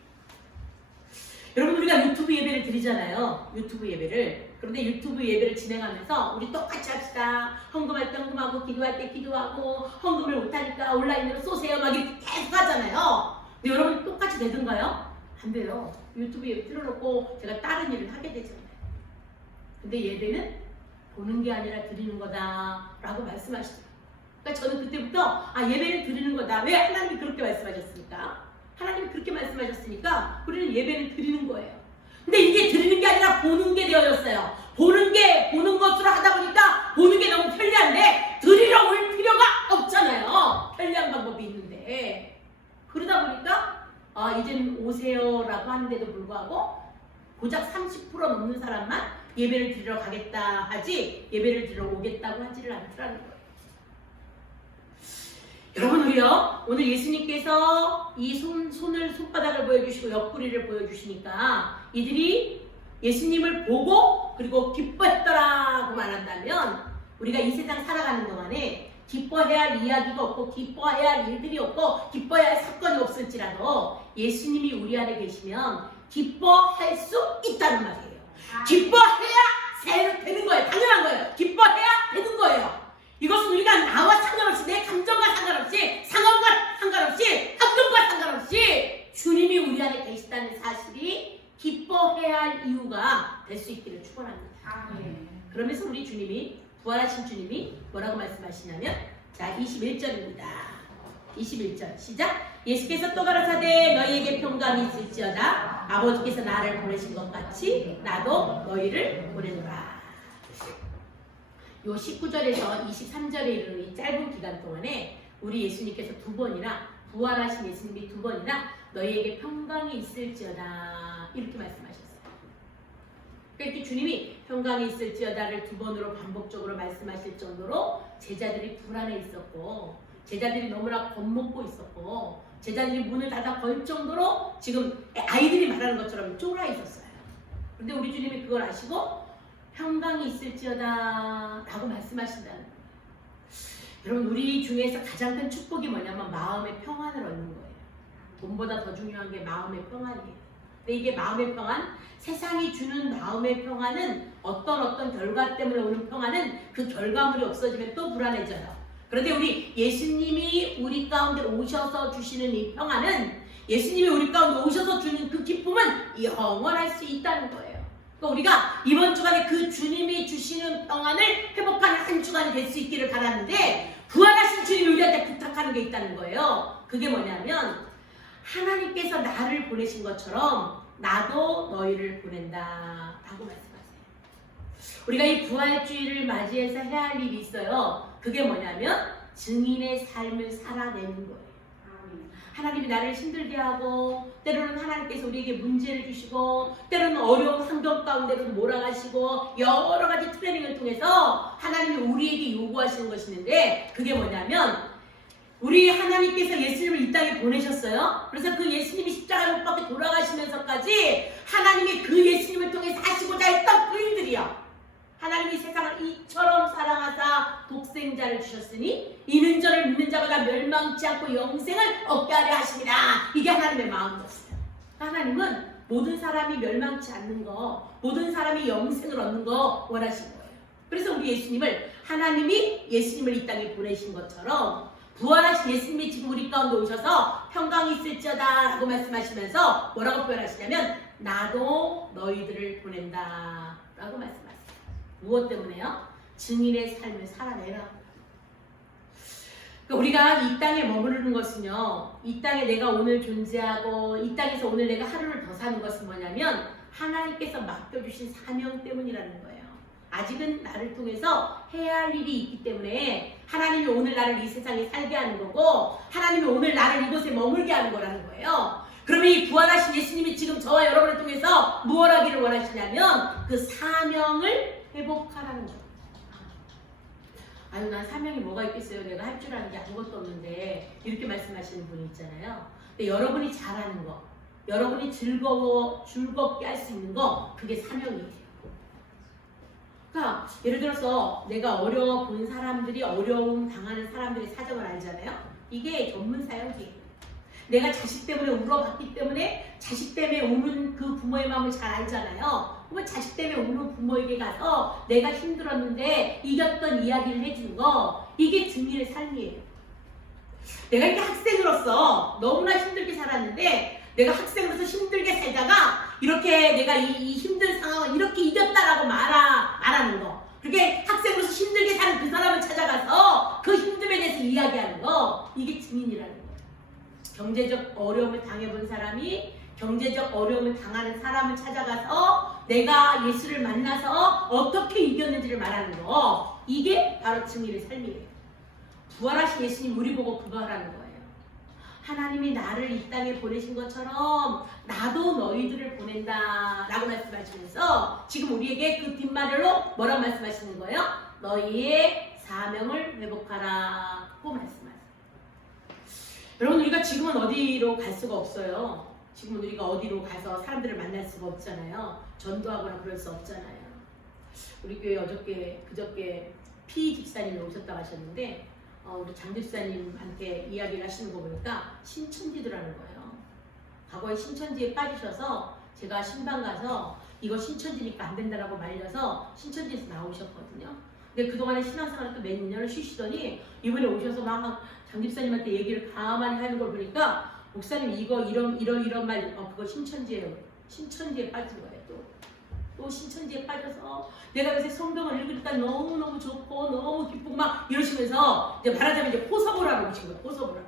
여러분 우리가 유튜브 예배를 드리잖아요. 유튜브 예배를. 그런데 유튜브 예배를 진행하면서 우리 똑같이 합시다. 헌금할 때 헌금하고 기도할 때 기도하고 헌금을 못하니까 온라인으로 쏘세요. 막 이렇게 계속 하잖아요. 근데 여러분 똑같이 되던가요? 안 돼요. 유튜브 예배 틀어놓고 제가 다른 일을 하게 되잖아요. 근데 예배는 보는 게 아니라 드리는 거다 라고 말씀하시더라고요. 그러니까 저는 그때부터 예배는 드리는 거다. 왜 하나님이 그렇게 말씀하셨습니까? 하나님이 그렇게 말씀하셨으니까 우리는 예배는 드리는 거예요. 근데 이게 드리는 게 아니라 보는 게 되어졌어요. 보는 것으로 하다 보니까 보는 게 너무 편리한데 드리러 올 필요가 없잖아요. 편리한 방법이 있는데. 그러다 보니까 이제는 오세요라고 하는데도 불구하고 고작 30% 넘는 사람만 예배를 드리러 가겠다 하지 예배를 드리러 오겠다고 하지를 않더라는 거예요. 여러분 우리요 오늘 예수님께서 이 손바닥을 보여주시고 옆구리를 보여주시니까 이들이 예수님을 보고 그리고 기뻐했더라고 말한다면 우리가 이 세상 살아가는 동안에 기뻐해야 할 이야기가 없고 기뻐해야 할 일들이 없고 기뻐해야 할 사건이 없을지라도 예수님이 우리 안에 계시면 기뻐할 수 있다는 말이에요. 기뻐해야 되는 거예요. 당연한 거예요. 기뻐해야 되는 거예요. 이것은 우리가 나와 상관없이 내 감정과 상관없이 상황과 상관없이 환경과 상관없이 주님이 우리 안에 계시다는 사실이 기뻐해야 할 이유가 될 수 있기를 축원합니다. 그러면서 우리 주님이 부활하신 주님이 뭐라고 말씀하시냐면 자 21절입니다. 21절 시작. 예수께서 또 가라사대 너희에게 평강이 있을지어다 아버지께서 나를 보내신 것 같이 나도 너희를 보내노라. 요 19절에서 23절에 이르는 이 짧은 기간 동안에 우리 예수님께서 두 번이나 부활하신 예수님이 두 번이나 너희에게 평강이 있을지어다 이렇게 말씀하셨어요. 그러니까 주님이 평강이 있을지어다를 두 번으로 반복적으로 말씀하실 정도로 제자들이 불안해 있었고 제자들이 너무나 겁먹고 있었고 제자들이 문을 닫아 걸 정도로 지금 아이들이 말하는 것처럼 쫄아 있었어요. 그런데 우리 주님이 그걸 아시고 평강이 있을지어다 라고 말씀하신다는 거예요. 여러분 우리 중에서 가장 큰 축복이 뭐냐면 마음의 평안을 얻는 거예요. 돈보다 더 중요한 게 마음의 평안이에요. 근데 이게 마음의 평안, 세상이 주는 마음의 평안은 어떤 결과 때문에 오는 평안은 그 결과물이 없어지면 또 불안해져요. 그런데 우리 예수님이 우리 가운데 오셔서 주시는 이 평안은, 예수님이 우리 가운데 오셔서 주는 그 기쁨은 영원할 수 있다는 거예요. 그러니까 우리가 이번 주간에 그 주님이 주시는 평안을 회복하는 한 주간이 될 수 있기를 바라는데, 부활하신 주님이 우리한테 부탁하는 게 있다는 거예요. 그게 뭐냐면, 하나님께서 나를 보내신 것처럼 나도 너희를 보낸다 라고 말씀하세요. 우리가 이 부활주의를 맞이해서 해야 할 일이 있어요. 그게 뭐냐면 증인의 삶을 살아내는 거예요. 하나님이 나를 힘들게 하고, 때로는 하나님께서 우리에게 문제를 주시고, 때로는 어려운 환경 가운데로 몰아가시고, 여러 가지 트레이닝을 통해서 하나님이 우리에게 요구하시는 것이 있는데, 그게 뭐냐면 우리 하나님께서 예수님을 이 땅에 보내셨어요. 그래서 그 예수님이 십자가에 못 박혀 돌아가시면서까지 하나님이 그 예수님을 통해 사시고자 했던 그 일들이요, 하나님이 세상을 이처럼 사랑하사 독생자를 주셨으니 이는 저를 믿는 자마다 멸망치 않고 영생을 얻게 하려 하십니다. 이게 하나님의 마음이었어요. 하나님은 모든 사람이 멸망치 않는 거, 모든 사람이 영생을 얻는 거 원하신 거예요. 그래서 우리 예수님을, 하나님이 예수님을 이 땅에 보내신 것처럼 부활하신 예수님이 지금 우리 가운데 오셔서 평강이 있을지어다 라고 말씀하시면서 뭐라고 표현하시냐면 나도 너희들을 보낸다 라고 말씀하세요. 무엇 때문에요? 증인의 삶을 살아내라. 그러니까 우리가 이 땅에 머무르는 것은요, 이 땅에 내가 오늘 존재하고 이 땅에서 오늘 내가 하루를 더 사는 것은 뭐냐면 하나님께서 맡겨주신 사명 때문이라는 거예요. 아직은 나를 통해서 해야 할 일이 있기 때문에 하나님이 오늘 나를 이 세상에 살게 하는 거고, 하나님이 오늘 나를 이곳에 머물게 하는 거라는 거예요. 그러면 이 부활하신 예수님이 지금 저와 여러분을 통해서 무엇 하기를 원하시냐면 그 사명을 회복하라는 거예요. 아유, 난 사명이 뭐가 있겠어요. 내가 할 줄 아는 게 아무것도 없는데, 이렇게 말씀하시는 분이 있잖아요. 근데 여러분이 잘하는 거, 여러분이 즐겁게 할 수 있는 거, 그게 사명이에요. 그러니까 예를 들어서 내가 어려운 사람들이, 어려움 당하는 사람들의 사정을 알잖아요. 이게 전문 사역이에요. 내가 자식 때문에 울어봤기 때문에 자식 때문에 우는 그 부모의 마음을 잘 알잖아요. 그러면 자식 때문에 우는 부모에게 가서 내가 힘들었는데 이겼던 이야기를 해주는 거, 이게 증인의 삶이에요. 내가 이렇게 학생으로서 너무나 힘들게 살았는데, 내가 학생으로서 힘들게 살다가 이렇게 내가 이 힘든 상황을 이렇게 이겼다라고 말하는 거, 그렇게 학생으로서 힘들게 사는 그 사람을 찾아가서 그 힘듦에 대해서 이야기하는 거, 이게 증인이라는 거예요. 경제적 어려움을 당해본 사람이 경제적 어려움을 당하는 사람을 찾아가서 내가 예수를 만나서 어떻게 이겼는지를 말하는 거, 이게 바로 증인의 삶이에요. 부활하신 예수님 우리 보고 그거 하라는 거예요. 하나님이 나를 이 땅에 보내신 것처럼 나도 너희들을 보낸다 라고 말씀하시면서 지금 우리에게 그 뒷말로 뭐라고 말씀하시는 거예요? 너희의 사명을 회복하라고 말씀하세요. 여러분, 우리가 지금은 어디로 갈 수가 없어요. 지금은 우리가 어디로 가서 사람들을 만날 수가 없잖아요. 전도하거나 그럴 수 없잖아요. 우리 교회 그저께 피 집사님이 오셨다고 하셨는데, 우리 장 집사님한테 이야기를 하시는 거 보니까 신천지더라는 거예요. 과거에 신천지에 빠지셔서 제가 신방 가서 이거 신천지니까 안 된다라고 말려서 신천지에서 나오셨거든요. 근데 그동안에 신앙생활을 또 몇 년을 쉬시더니 이번에 오셔서 막 장 집사님한테 얘기를 가만히 하는 걸 보니까, 목사님 이거 이런 말, 그거 신천지예요. 신천지에 빠진 거예요. 또 신천지에 빠져서 내가 요새 성경을 읽으니까 너무너무 좋고 너무 기쁘고 막 이러시면서 이제 말하자면 이제 포섭을 하러 오신 거예요. 포섭을 하러.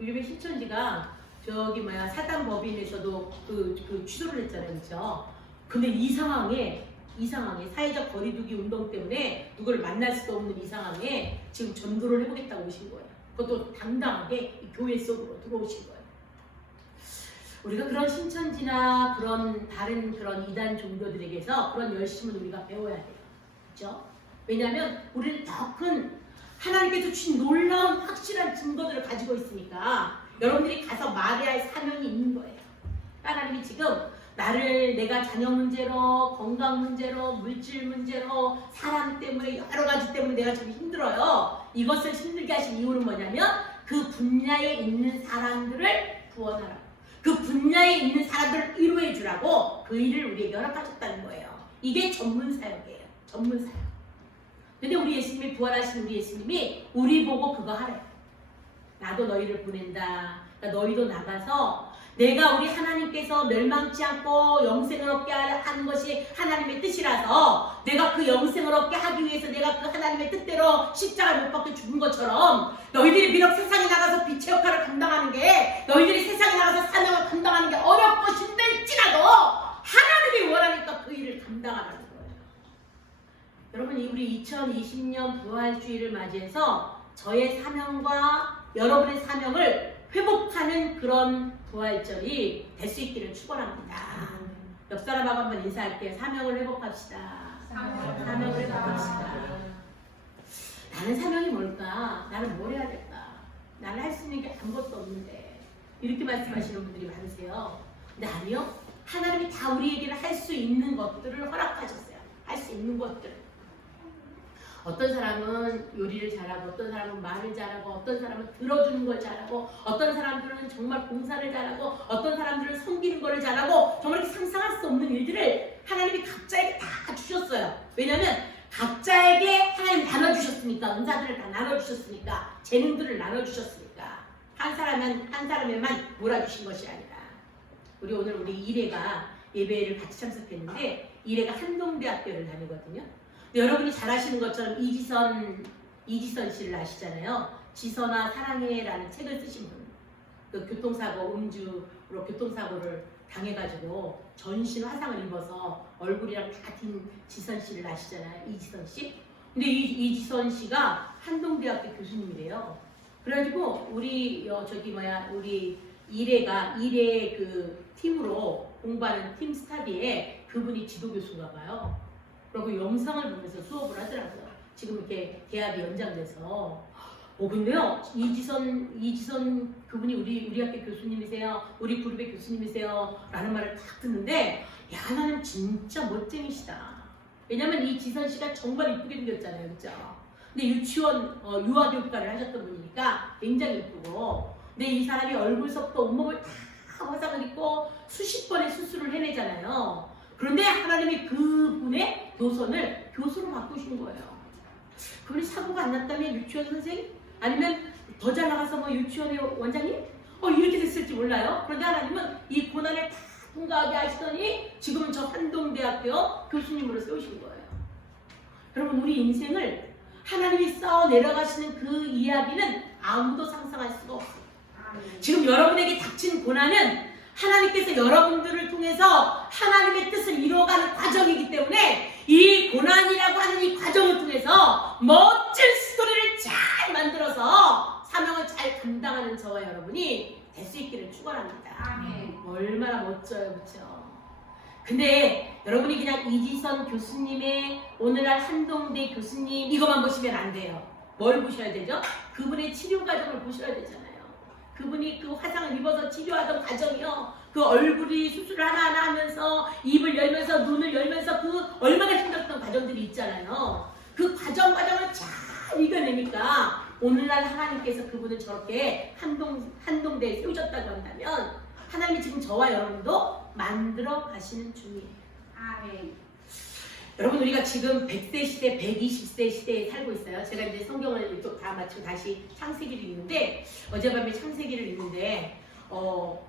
요즘에 신천지가 저기 사단법인에서도 그 취소를 했잖아요. 그렇죠? 근데 이 상황에 사회적 거리두기 운동 때문에 누구를 만날 수도 없는 이 상황에 지금 전도를 해보겠다고 오신 거예요. 그것도 당당하게 교회 속으로 들어오신 거예요. 우리가 그런 신천지나 그런 다른 그런 이단 종교들에게서 그런 열심을 우리가 배워야 돼요. 그렇죠? 왜냐하면 우리는 더 큰 하나님께서 주신 놀라운 확실한 증거들을 가지고 있으니까 여러분들이 가서 말해야 할 사명이 있는 거예요. 하나님이 지금 내가 자녀 문제로, 건강 문제로, 물질 문제로, 사람 때문에, 여러 가지 때문에 내가 좀 힘들어요. 이것을 힘들게 하신 이유는 뭐냐면 그 분야에 있는 사람들을 구원하라. 그 분야에 있는 사람들을 위로해 주라고 그 일을 우리에게 허락하셨다는 거예요. 이게 전문 사역이에요. 전문 사역. 근데 우리 예수님이 부활하신 우리 예수님이 우리 보고 그거 하래. 나도 너희를 보낸다. 그러니까 너희도 나가서 내가 우리 하나님께서 멸망치 않고 영생을 얻게 하는 것이 하나님의 뜻이라서 내가 그 영생을 얻게 하기 위해서 내가 그 하나님의 뜻대로 십자가를 못 박혀 죽은 것처럼 너희들이 비록 세상에 나가서 빛의 역할을 감당하는 게 너희들이 세상에 나가서 사명을 감당하는 게 어렵고 힘들지라도 하나님이 원하니까 그 일을 감당하라는 거예요. 여러분 우리 2020년 부활주의를 맞이해서 저의 사명과 여러분의 사명을 회복하는 그런 부활절이 될 수 있기를 축원합니다. 옆 사람하고 한번 인사할게요. 사명을 회복합시다. 사명을 회복합시다. 나는 사명이 뭘까? 나는 뭘 해야 될까? 나는 할 수 있는 게 아무것도 없는데 이렇게 말씀하시는 분들이 많으세요. 근데 아니요. 하나님이 다 우리에게는 할 수 있는 것들을 허락하셨어요. 할 수 있는 것들. 어떤 사람은 요리를 잘하고 어떤 사람은 말을 잘하고 어떤 사람은 들어주는 걸 잘하고 어떤 사람들은 정말 봉사를 잘하고 어떤 사람들은 섬기는 걸 잘하고 정말 상상할 수 없는 일들을 하나님이 각자에게 다 주셨어요. 왜냐하면 각자에게 하나님이 나눠주셨으니까 은사들을 다 나눠주셨으니까 재능들을 나눠주셨으니까 한 사람에만 몰아주신 것이 아니라 오늘 우리 이래가 예배를 같이 참석했는데 이래가 한동대학교를 다니거든요. 여러분이 잘 아시는 것처럼 이지선 씨를 아시잖아요. 지선아 사랑해라는 책을 쓰신 분. 그 교통사고 음주로 교통사고를 당해가지고 전신 화상을 입어서 얼굴이랑 다 튄 지선 씨를 아시잖아요. 이지선 씨. 근데 이지선 씨가 한동대학교 교수님이래요. 그래가지고 우리 이래 그 팀으로 공부하는 팀 스터디에 그분이 지도교수인가 봐요. 그리고 영상을 보면서 수업을 하더라고요. 지금 이렇게 계약이 연장돼서. 근데요, 이지선 그분이 우리 학교 교수님이세요. 우리 그룹의 교수님이세요. 라는 말을 딱 듣는데, 야, 나는 진짜 멋쟁이시다. 왜냐면 이 지선 씨가 정말 이쁘게 생겼잖아요. 그죠? 근데 유아교육과를 하셨던 분이니까 굉장히 이쁘고. 근데 이 사람이 얼굴서부터 온몸을 다 화상을 입고 수십 번의 수술을 해내잖아요. 그런데 하나님이 그분의 노선을 교수로 바꾸신 거예요. 그분이 사고가 안 났다면 유치원 선생? 아니면 더 잘 나가서 뭐 유치원의 원장님? 이렇게 됐을지 몰라요. 그런데 하나님은 이 고난을 다 통과하게 하시더니 지금은 저 한동대학교 교수님으로 세우신 거예요. 여러분 우리 인생을 하나님이 쌓아 내려가시는 그 이야기는 아무도 상상할 수가 없어요. 지금 여러분에게 닥친 고난은 하나님께서 여러분들을 통해서 하나님의 뜻을 이루어가는 과정이기 때문에 이 고난이라고 하는 이 과정을 통해서 멋진 스토리를 잘 만들어서 사명을 잘 감당하는 저와 여러분이 될 수 있기를 축원합니다. 얼마나 멋져요, 그렇죠? 근데 여러분이 그냥 이지선 교수님의 오늘날 한동대 교수님 이것만 보시면 안 돼요. 뭘 보셔야 되죠? 그분의 치료 과정을 보셔야 되잖아요. 그분이 그 화상을 입어서 치료하던 과정이요. 그 얼굴이 수술을 하나하나 하면서 입을 열면서 눈을 열면서 그 얼마나 힘들었던 과정들이 있잖아요. 그 과정을 잘 이겨내니까 오늘날 하나님께서 그분을 저렇게 한동대에 세우셨다고 한다면 하나님이 지금 저와 여러분도 만들어 가시는 중이에요. 아멘. 여러분 우리가 지금 100세 시대, 120세 시대에 살고 있어요. 제가 이제 성경을 이쪽 다 마치고 다시 창세기를 읽는데 어젯밤에 창세기를 읽는데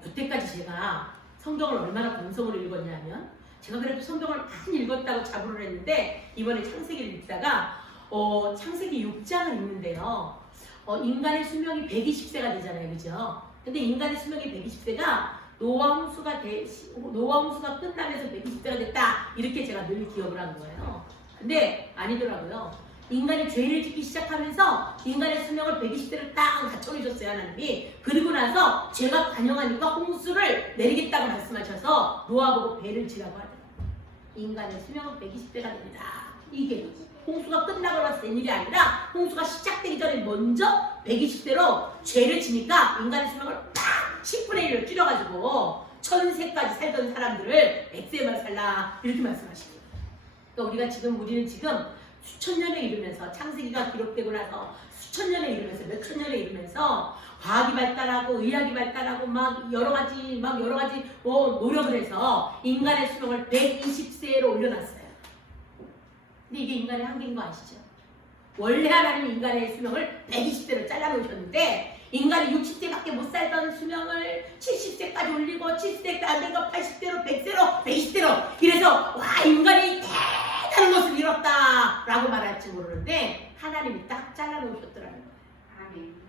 여태까지 제가 성경을 얼마나 건성으로 읽었냐면 제가 그래도 성경을 많이 읽었다고 자부를 했는데 이번에 창세기를 읽다가 창세기 6장을 읽는데요. 인간의 수명이 120세가 되잖아요. 그죠? 근데 인간의 수명이 120세가 노아 홍수가 끝나면서 120세가 됐다. 이렇게 제가 늘 기억을 한 거예요. 근데 아니더라고요. 인간이 죄를 짓기 시작하면서 인간의 수명을 120세를 딱 갖춰주셨어요. 하나님이. 그리고 나서 죄가 관영하니까 홍수를 내리겠다고 말씀하셔서 노아 보고 배를 지라고 하더라고요. 인간의 수명은 120세가 됩니다. 이게 홍수가 끝나고 나서 된 일이 아니라 홍수가 시작되기 전에 먼저 120세로 죄를 지니까 인간의 수명을 딱 10분의 1로 줄여가지고 1000세까지 살던 사람들을 100세만 살라 이렇게 말씀하시고 그러니까 우리는 지금 수천 년에 이르면서 창세기가 기록되고 나서 수천 년에 이르면서 몇천 년에 이르면서 과학이 발달하고 의학이 발달하고 막 여러 가지 노력을 해서 인간의 수명을 120세로 올려놨어요. 근데 이게 인간의 한계인 거 아시죠? 원래 하나님 인간의 수명을 120세로 잘라놓으셨는데 인간이 60세밖에 못 살던 수명을 70세까지 올리고 70세가 안 되고 80세로 100세로 120세로 이래서 와 인간이 대단한 것을 이뤘다 라고 말할지 모르는데 하나님이 딱 잘라놓으셨더라는 거예요.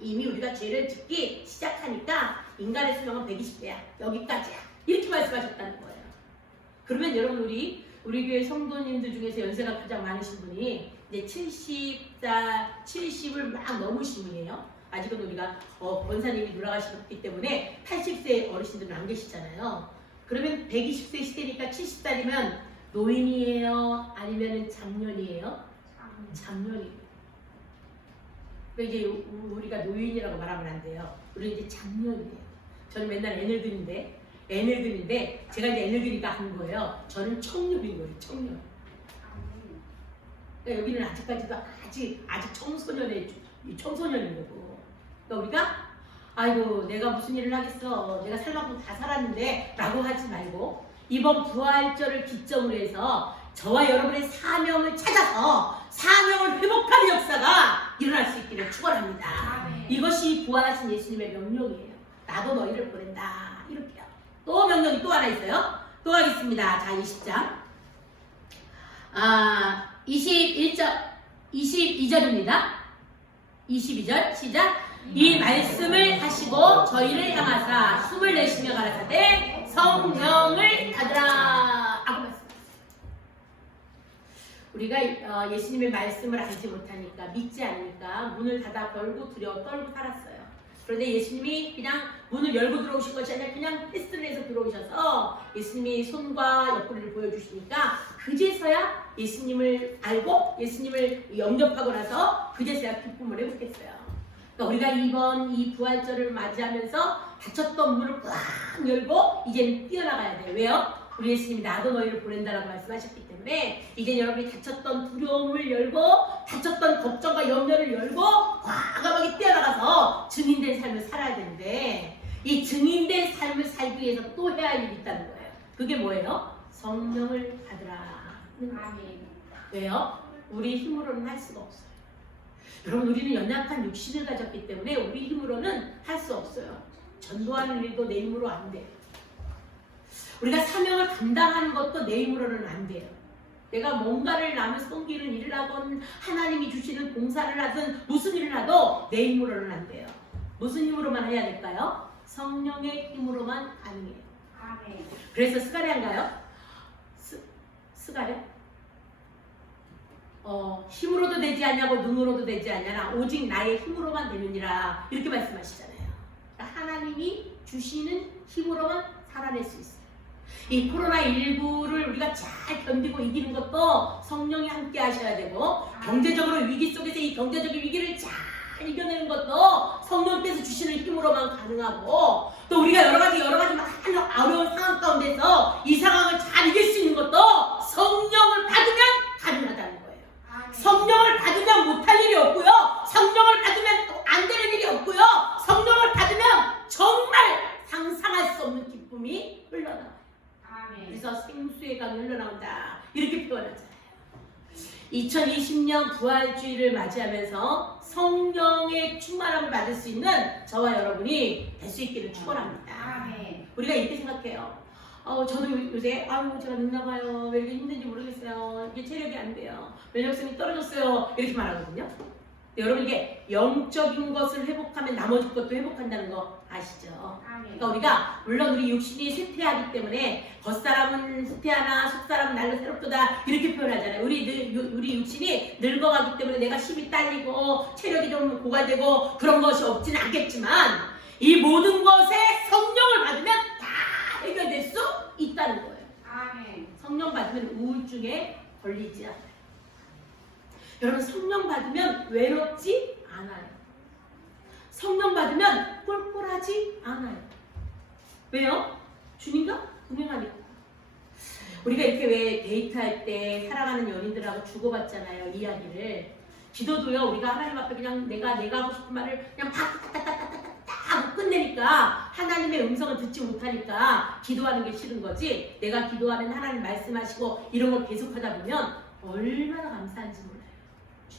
이미 우리가 죄를 짓기 시작하니까 인간의 수명은 120세야. 여기까지야. 이렇게 말씀하셨다는 거예요. 그러면 여러분 우리 교회 성도님들 중에서 연세가 가장 많으신 분이 이제 70을 막 넘으신 분이에요. 아직은 우리가 권사님이 돌아가셨기 때문에 80세 어르신들은 안 계시잖아요. 그러면 120세 시대니까 70살이면 노인이에요? 아니면 장년이에요? 장년이에요. 그러니까 이제 우리가 노인이라고 말하면 안 돼요. 우리는 이제 장년이에요. 저는 맨날 애늙은인데 제가 이제 애늙으니까 한 거예요. 저는 청년인 거예요. 청년. 그러니까 여기는 아직까지도 아직 청소년인 거고. 그러니까 우리가 아이고 내가 무슨 일을 하겠어. 내가 살 만큼 다 살았는데 라고 하지 말고 이번 부활절을 기점으로 해서 저와 여러분의 사명을 찾아서 사명을 회복하는 역사가 일어날 수 있기를 축원합니다. 이것이 부활하신 예수님의 명령이에요. 나도 너희를 보낸다. 이렇게요. 또 명령이 또 하나 있어요. 또 하겠습니다. 자 20장 22절입니다. 22절 시작. 이 말씀을 하시고 저희를 향하사 숨을 내쉬며 가라사대 성령을 받으라 하고 말씀하셨어요. 우리가 예수님의 말씀을 알지 못하니까 믿지 않으니까 문을 닫아 걸고 두려워 떨고 살았어요. 그런데 예수님이 그냥 문을 열고 들어오신 것이 아니라 그냥 패스를 해서 들어오셔서 예수님이 손과 옆구리를 보여주시니까 그제서야 예수님을 알고 예수님을 영접하고 나서 그제서야 기쁨을 회복했어요. 그러니까 우리가 이번 이 부활절을 맞이하면서 닫혔던 문을 꽉 열고 이제는 뛰어나가야 돼요. 왜요? 우리 예수님이 나도 너희를 보낸다라고 말씀하셨기 때문에 이제 여러분이 닫혔던 두려움을 열고 닫혔던 걱정과 염려를 열고 과감하게 뛰어나가서 증인된 삶을 살아야 되는데 이 증인된 삶을 살기 위해서 또 해야 할 일이 있다는 거예요. 그게 뭐예요? 성령을 받으라. 왜요? 우리 힘으로는 할 수가 없어요. 여러분 우리는 연약한 육신을 가졌기 때문에 우리 힘으로는 할 수 없어요. 전도하는 일도 내 힘으로 안 돼요. 우리가 사명을 감당하는 것도 내 힘으로는 안 돼요. 내가 뭔가를 남을 섬기는 일을 하건 하나님이 주시는 봉사를 하든 무슨 일을 하도 내 힘으로는 안 돼요. 무슨 힘으로만 해야 될까요? 성령의 힘으로만 가능해요. 그래서 스가랴인가요? 스가랴? 힘으로도 되지 않냐고 능으로도 되지 않냐나 오직 나의 힘으로만 되느니라 이렇게 말씀하시잖아요. 그러니까 하나님이 주시는 힘으로만 살아낼 수 있어요. 이 코로나19를 우리가 잘 견디고 이기는 것도 성령이 함께 하셔야 되고 경제적으로 위기 속에서 이 경제적인 위기를 잘 이겨내는 것도 성령께서 주시는 힘으로만 가능하고 또 우리가 여러 가지 많은 어려운 상황 가운데서 이 상황을 잘 이길 수 있는 것도 성령을 받으면 가능하다는 거예요. 성령을 받으면 못할 일이 없고요. 성령을 받으면 안 되는 일이 없고요. 성령을 받으면 정말 상상할 수 없는 기쁨이 흘러나와요. 그래서 생수의 강이 흘러나온다 이렇게 표현하잖아요. 2020년 부활주의를 맞이하면서 성령의 충만함을 받을 수 있는 저와 여러분이 될 수 있기를 축원합니다. 우리가 이렇게 생각해요. 저도 요새 제가 늦나봐요. 왜 이렇게 힘든지 모르겠어요. 이게 체력이 안 돼요. 면역성이 떨어졌어요. 이렇게 말하거든요. 여러분 이게 영적인 것을 회복하면 나머지 것도 회복한다는 거 아시죠? 그러니까 우리가 물론 우리 육신이 쇠퇴하기 때문에 겉사람은 쇠퇴하나 속사람은 날로 새롭도다 이렇게 표현하잖아요. 우리 육신이 늙어가기 때문에 내가 힘이 딸리고 체력이 좀 고갈되고 그런 것이 없지는 않겠지만 이 모든 것에 성령을 받으면 다 해결될 수 있다는 거예요. 성령 받으면 우울증에 걸리지 않아요. 여러분 성령 받으면 외롭지 않아요. 성령 받으면 꿀꿀하지 않아요. 왜요? 주님과 동행하니까. 우리가 이렇게 왜 데이트할 때 사랑하는 연인들하고 주고받잖아요. 이야기를. 기도도요. 우리가 하나님 앞에 그냥 내가 하고 싶은 말을 그냥 팍팍팍팍팍팍 하고 끝내니까 하나님의 음성을 듣지 못하니까 기도하는 게 싫은 거지. 내가 기도하는 하나님 말씀하시고 이런 걸 계속하다 보면 얼마나 감사한지 몰라요.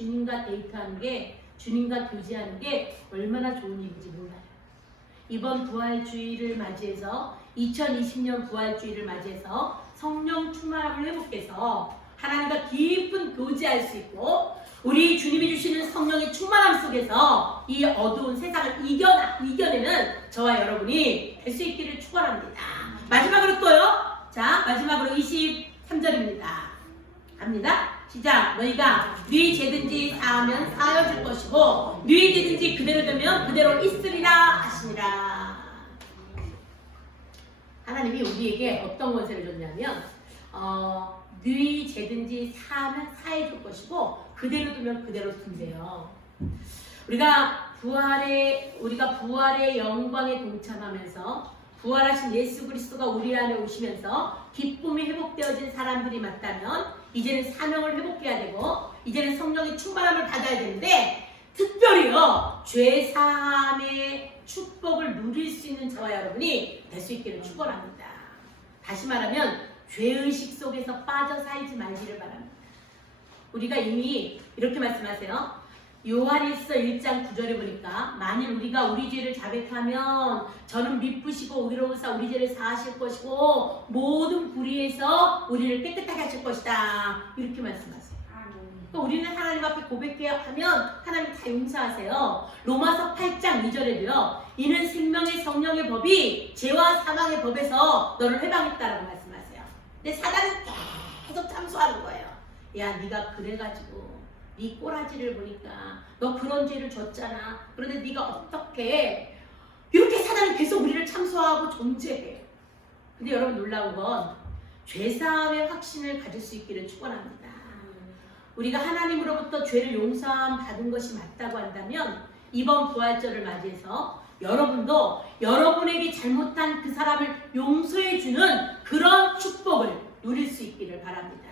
주님과 데이트하는 게, 주님과 교제하는 게 얼마나 좋은 일인지 몰라요. 이번 부활주의를 맞이해서 2020년 부활주의를 맞이해서 성령 충만함을 회복해서 하나님과 깊은 교제할 수 있고, 우리 주님이 주시는 성령의 충만함 속에서 이 어두운 세상을 이겨내는 저와 여러분이 될 수 있기를 축원합니다. 마지막으로 또요. 자, 마지막으로 23절입니다. 갑니다. 시작. 너희가 네 죄든지 사하면 사하여줄 것이고 네 죄든지 그대로 되면 그대로 있으리라 하시니라. 하나님이 우리에게 어떤 권세를 줬냐면 네 죄든지 사하면 사해줄 것이고 그대로 두면 그대로 둔대요. 우리가 부활의 영광에 동참하면서 부활하신 예수 그리스도가 우리 안에 오시면서 기쁨이 회복되어진 사람들이 맞다면 이제는 사명을 회복해야 되고 이제는 성령의 충만함을 받아야 되는데, 특별히요 죄사함의 축복을 누릴 수 있는 저와 여러분이 될 수 있기를 축원합니다. 다시 말하면 죄의식 속에서 빠져 살지 말기를 바랍니다. 우리가 이미 이렇게 말씀하세요. 요한일서 1장 9절에 보니까 만일 우리가 우리 죄를 자백하면 저는 미쁘시고 의로우사 우리 죄를 사하실 것이고 모든 불의에서 우리를 깨끗하게 하실 것이다. 이렇게 말씀하세요. 그러니까 우리는 하나님 앞에 고백해야 하면 하나님 다 용서하세요. 로마서 8장 2절에도요. 이는 생명의 성령의 법이 죄와 사망의 법에서 너를 해방했다라고 말씀하세요. 근데 사단은 계속 참소하는 거예요. 야, 네가 그래가지고 네 꼬라지를 보니까 너 그런 죄를 졌잖아. 그런데 네가 어떻게 이렇게 사단이 계속 우리를 참소하고 존재해. 근데 여러분 놀라운 건 죄사함의 확신을 가질 수 있기를 축원합니다. 우리가 하나님으로부터 죄를 용서함 받은 것이 맞다고 한다면 이번 부활절을 맞이해서 여러분도 여러분에게 잘못한 그 사람을 용서해 주는 그런 축복을 누릴 수 있기를 바랍니다.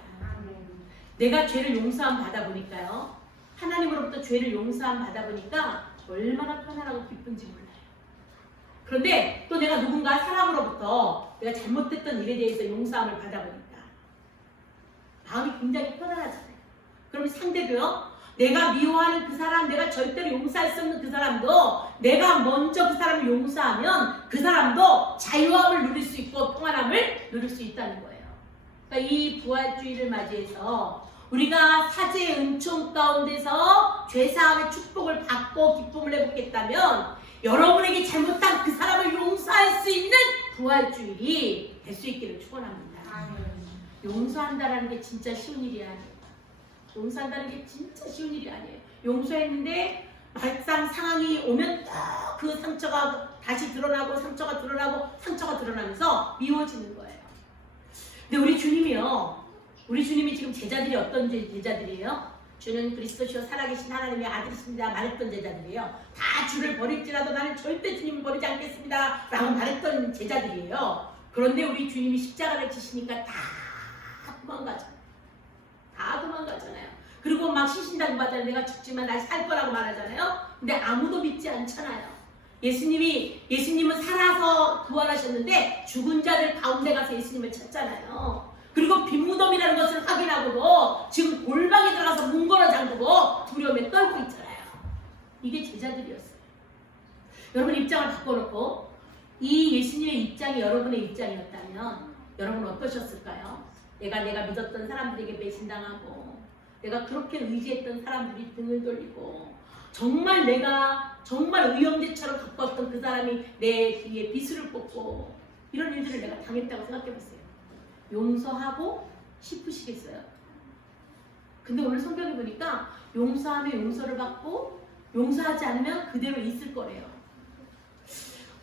내가 죄를 용서함 받아보니까요. 하나님으로부터 죄를 용서함 받아보니까 얼마나 편안하고 기쁜지 몰라요. 그런데 또 내가 누군가 사람으로부터 내가 잘못했던 일에 대해서 용서함을 받아보니까 마음이 굉장히 편안하잖아요. 그럼 상대도요. 내가 미워하는 그 사람, 내가 절대로 용서할 수 없는 그 사람도 내가 먼저 그 사람을 용서하면 그 사람도 자유함을 누릴 수 있고 평안함을 누릴 수 있다는 거예요. 그러니까 이 부활주의를 맞이해서 우리가 사죄의 은총 가운데서 죄사함의 축복을 받고 기쁨을 회복했다면 여러분에게 잘못한 그 사람을 용서할 수 있는 부활주일이 될 수 있기를 축원합니다. 용서한다라는 게 진짜 쉬운 일이 아니에요. 용서한다는 게 진짜 쉬운 일이 아니에요. 용서했는데 막상 상황이 오면 또 그 상처가 다시 드러나고 상처가 드러나면서 미워지는 거예요. 근데 우리 주님이 지금 제자들이 어떤 제자들이에요? 주는 그리스도시요 살아계신 하나님의 아들이십니다 말했던 제자들이에요. 다 주를 버릴지라도 나는 절대 주님을 버리지 않겠습니다 라고 말했던 제자들이에요. 그런데 우리 주님이 십자가를 지시니까 다 도망가잖아요. 그리고 막 신신당 받아 내가 죽지만 날 살 거라고 말하잖아요. 근데 아무도 믿지 않잖아요. 예수님은 살아서 부활하셨는데 죽은 자들 가운데 가서 예수님을 찾잖아요. 그리고 빈무덤이라는 것을 확인하고도 지금 골방에 들어가서 문 걸어 잠그고 두려움에 떨고 있잖아요. 이게 제자들이었어요. 여러분 입장을 바꿔놓고 이 예수님의 입장이 여러분의 입장이었다면 여러분 어떠셨을까요? 내가 믿었던 사람들에게 배신당하고 내가 그렇게 의지했던 사람들이 등을 돌리고 내가 정말 의형제처럼 갖고 왔던 그 사람이 내 뒤에 비수를 꽂고 이런 일들을 내가 당했다고 생각해보세요. 용서하고 싶으시겠어요? 근데 오늘 성경에 보니까 용서하면 용서를 받고 용서하지 않으면 그대로 있을 거래요.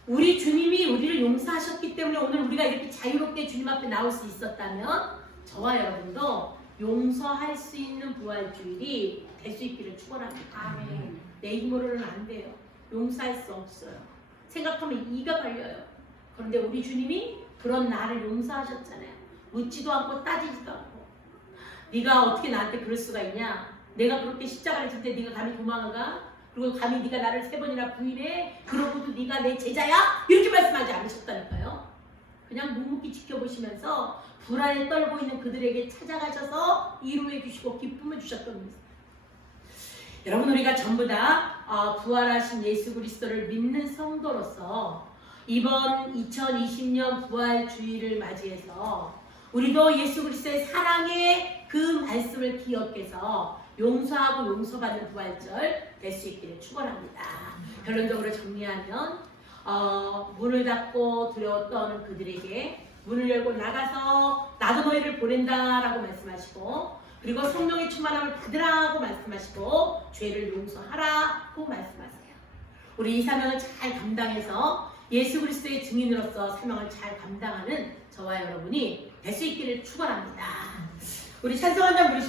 우리 주님이 우리를 용서하셨기 때문에 오늘 우리가 이렇게 자유롭게 주님 앞에 나올 수 있었다면 저와 여러분도 용서할 수 있는 부활주일이 될 수 있기를 축원합니다. 아멘. 내 힘으로는 안 돼요. 용서할 수 없어요. 생각하면 이가 갈려요. 그런데 우리 주님이 그런 나를 용서하셨잖아요. 묻지도 않고 따지지도 않고. 네가 어떻게 나한테 그럴 수가 있냐? 내가 그렇게 십자가를 질 때 네가 감히 도망가? 그리고 감히 네가 나를 3번이나 부인해? 그러고도 네가 내 제자야? 이렇게 말씀하지 않으셨다니까요. 그냥 묵묵히 지켜보시면서 불안에 떨고 있는 그들에게 찾아가셔서 위로해 주시고 기쁨을 주셨던 겁니다. 여러분 우리가 전부 다 부활하신 예수 그리스도를 믿는 성도로서 이번 2020년 부활주의를 맞이해서 우리도 예수 그리스도의 사랑의 그 말씀을 기억해서 용서하고 용서받는 부활절 될 수 있기를 축원합니다. 결론적으로 정리하면 문을 닫고 두려워 떠오는 그들에게 문을 열고 나가서 나도 너희를 보낸다라고 말씀하시고, 그리고 성령의 충만함을 받으라고 말씀하시고 죄를 용서하라고 말씀하세요. 우리 이 사명을 잘 감당해서 예수 그리스도의 증인으로서 사명을 잘 감당하는 저와 여러분이 될 수 있기를 축원합니다. 우리 찬송 한 장 부르시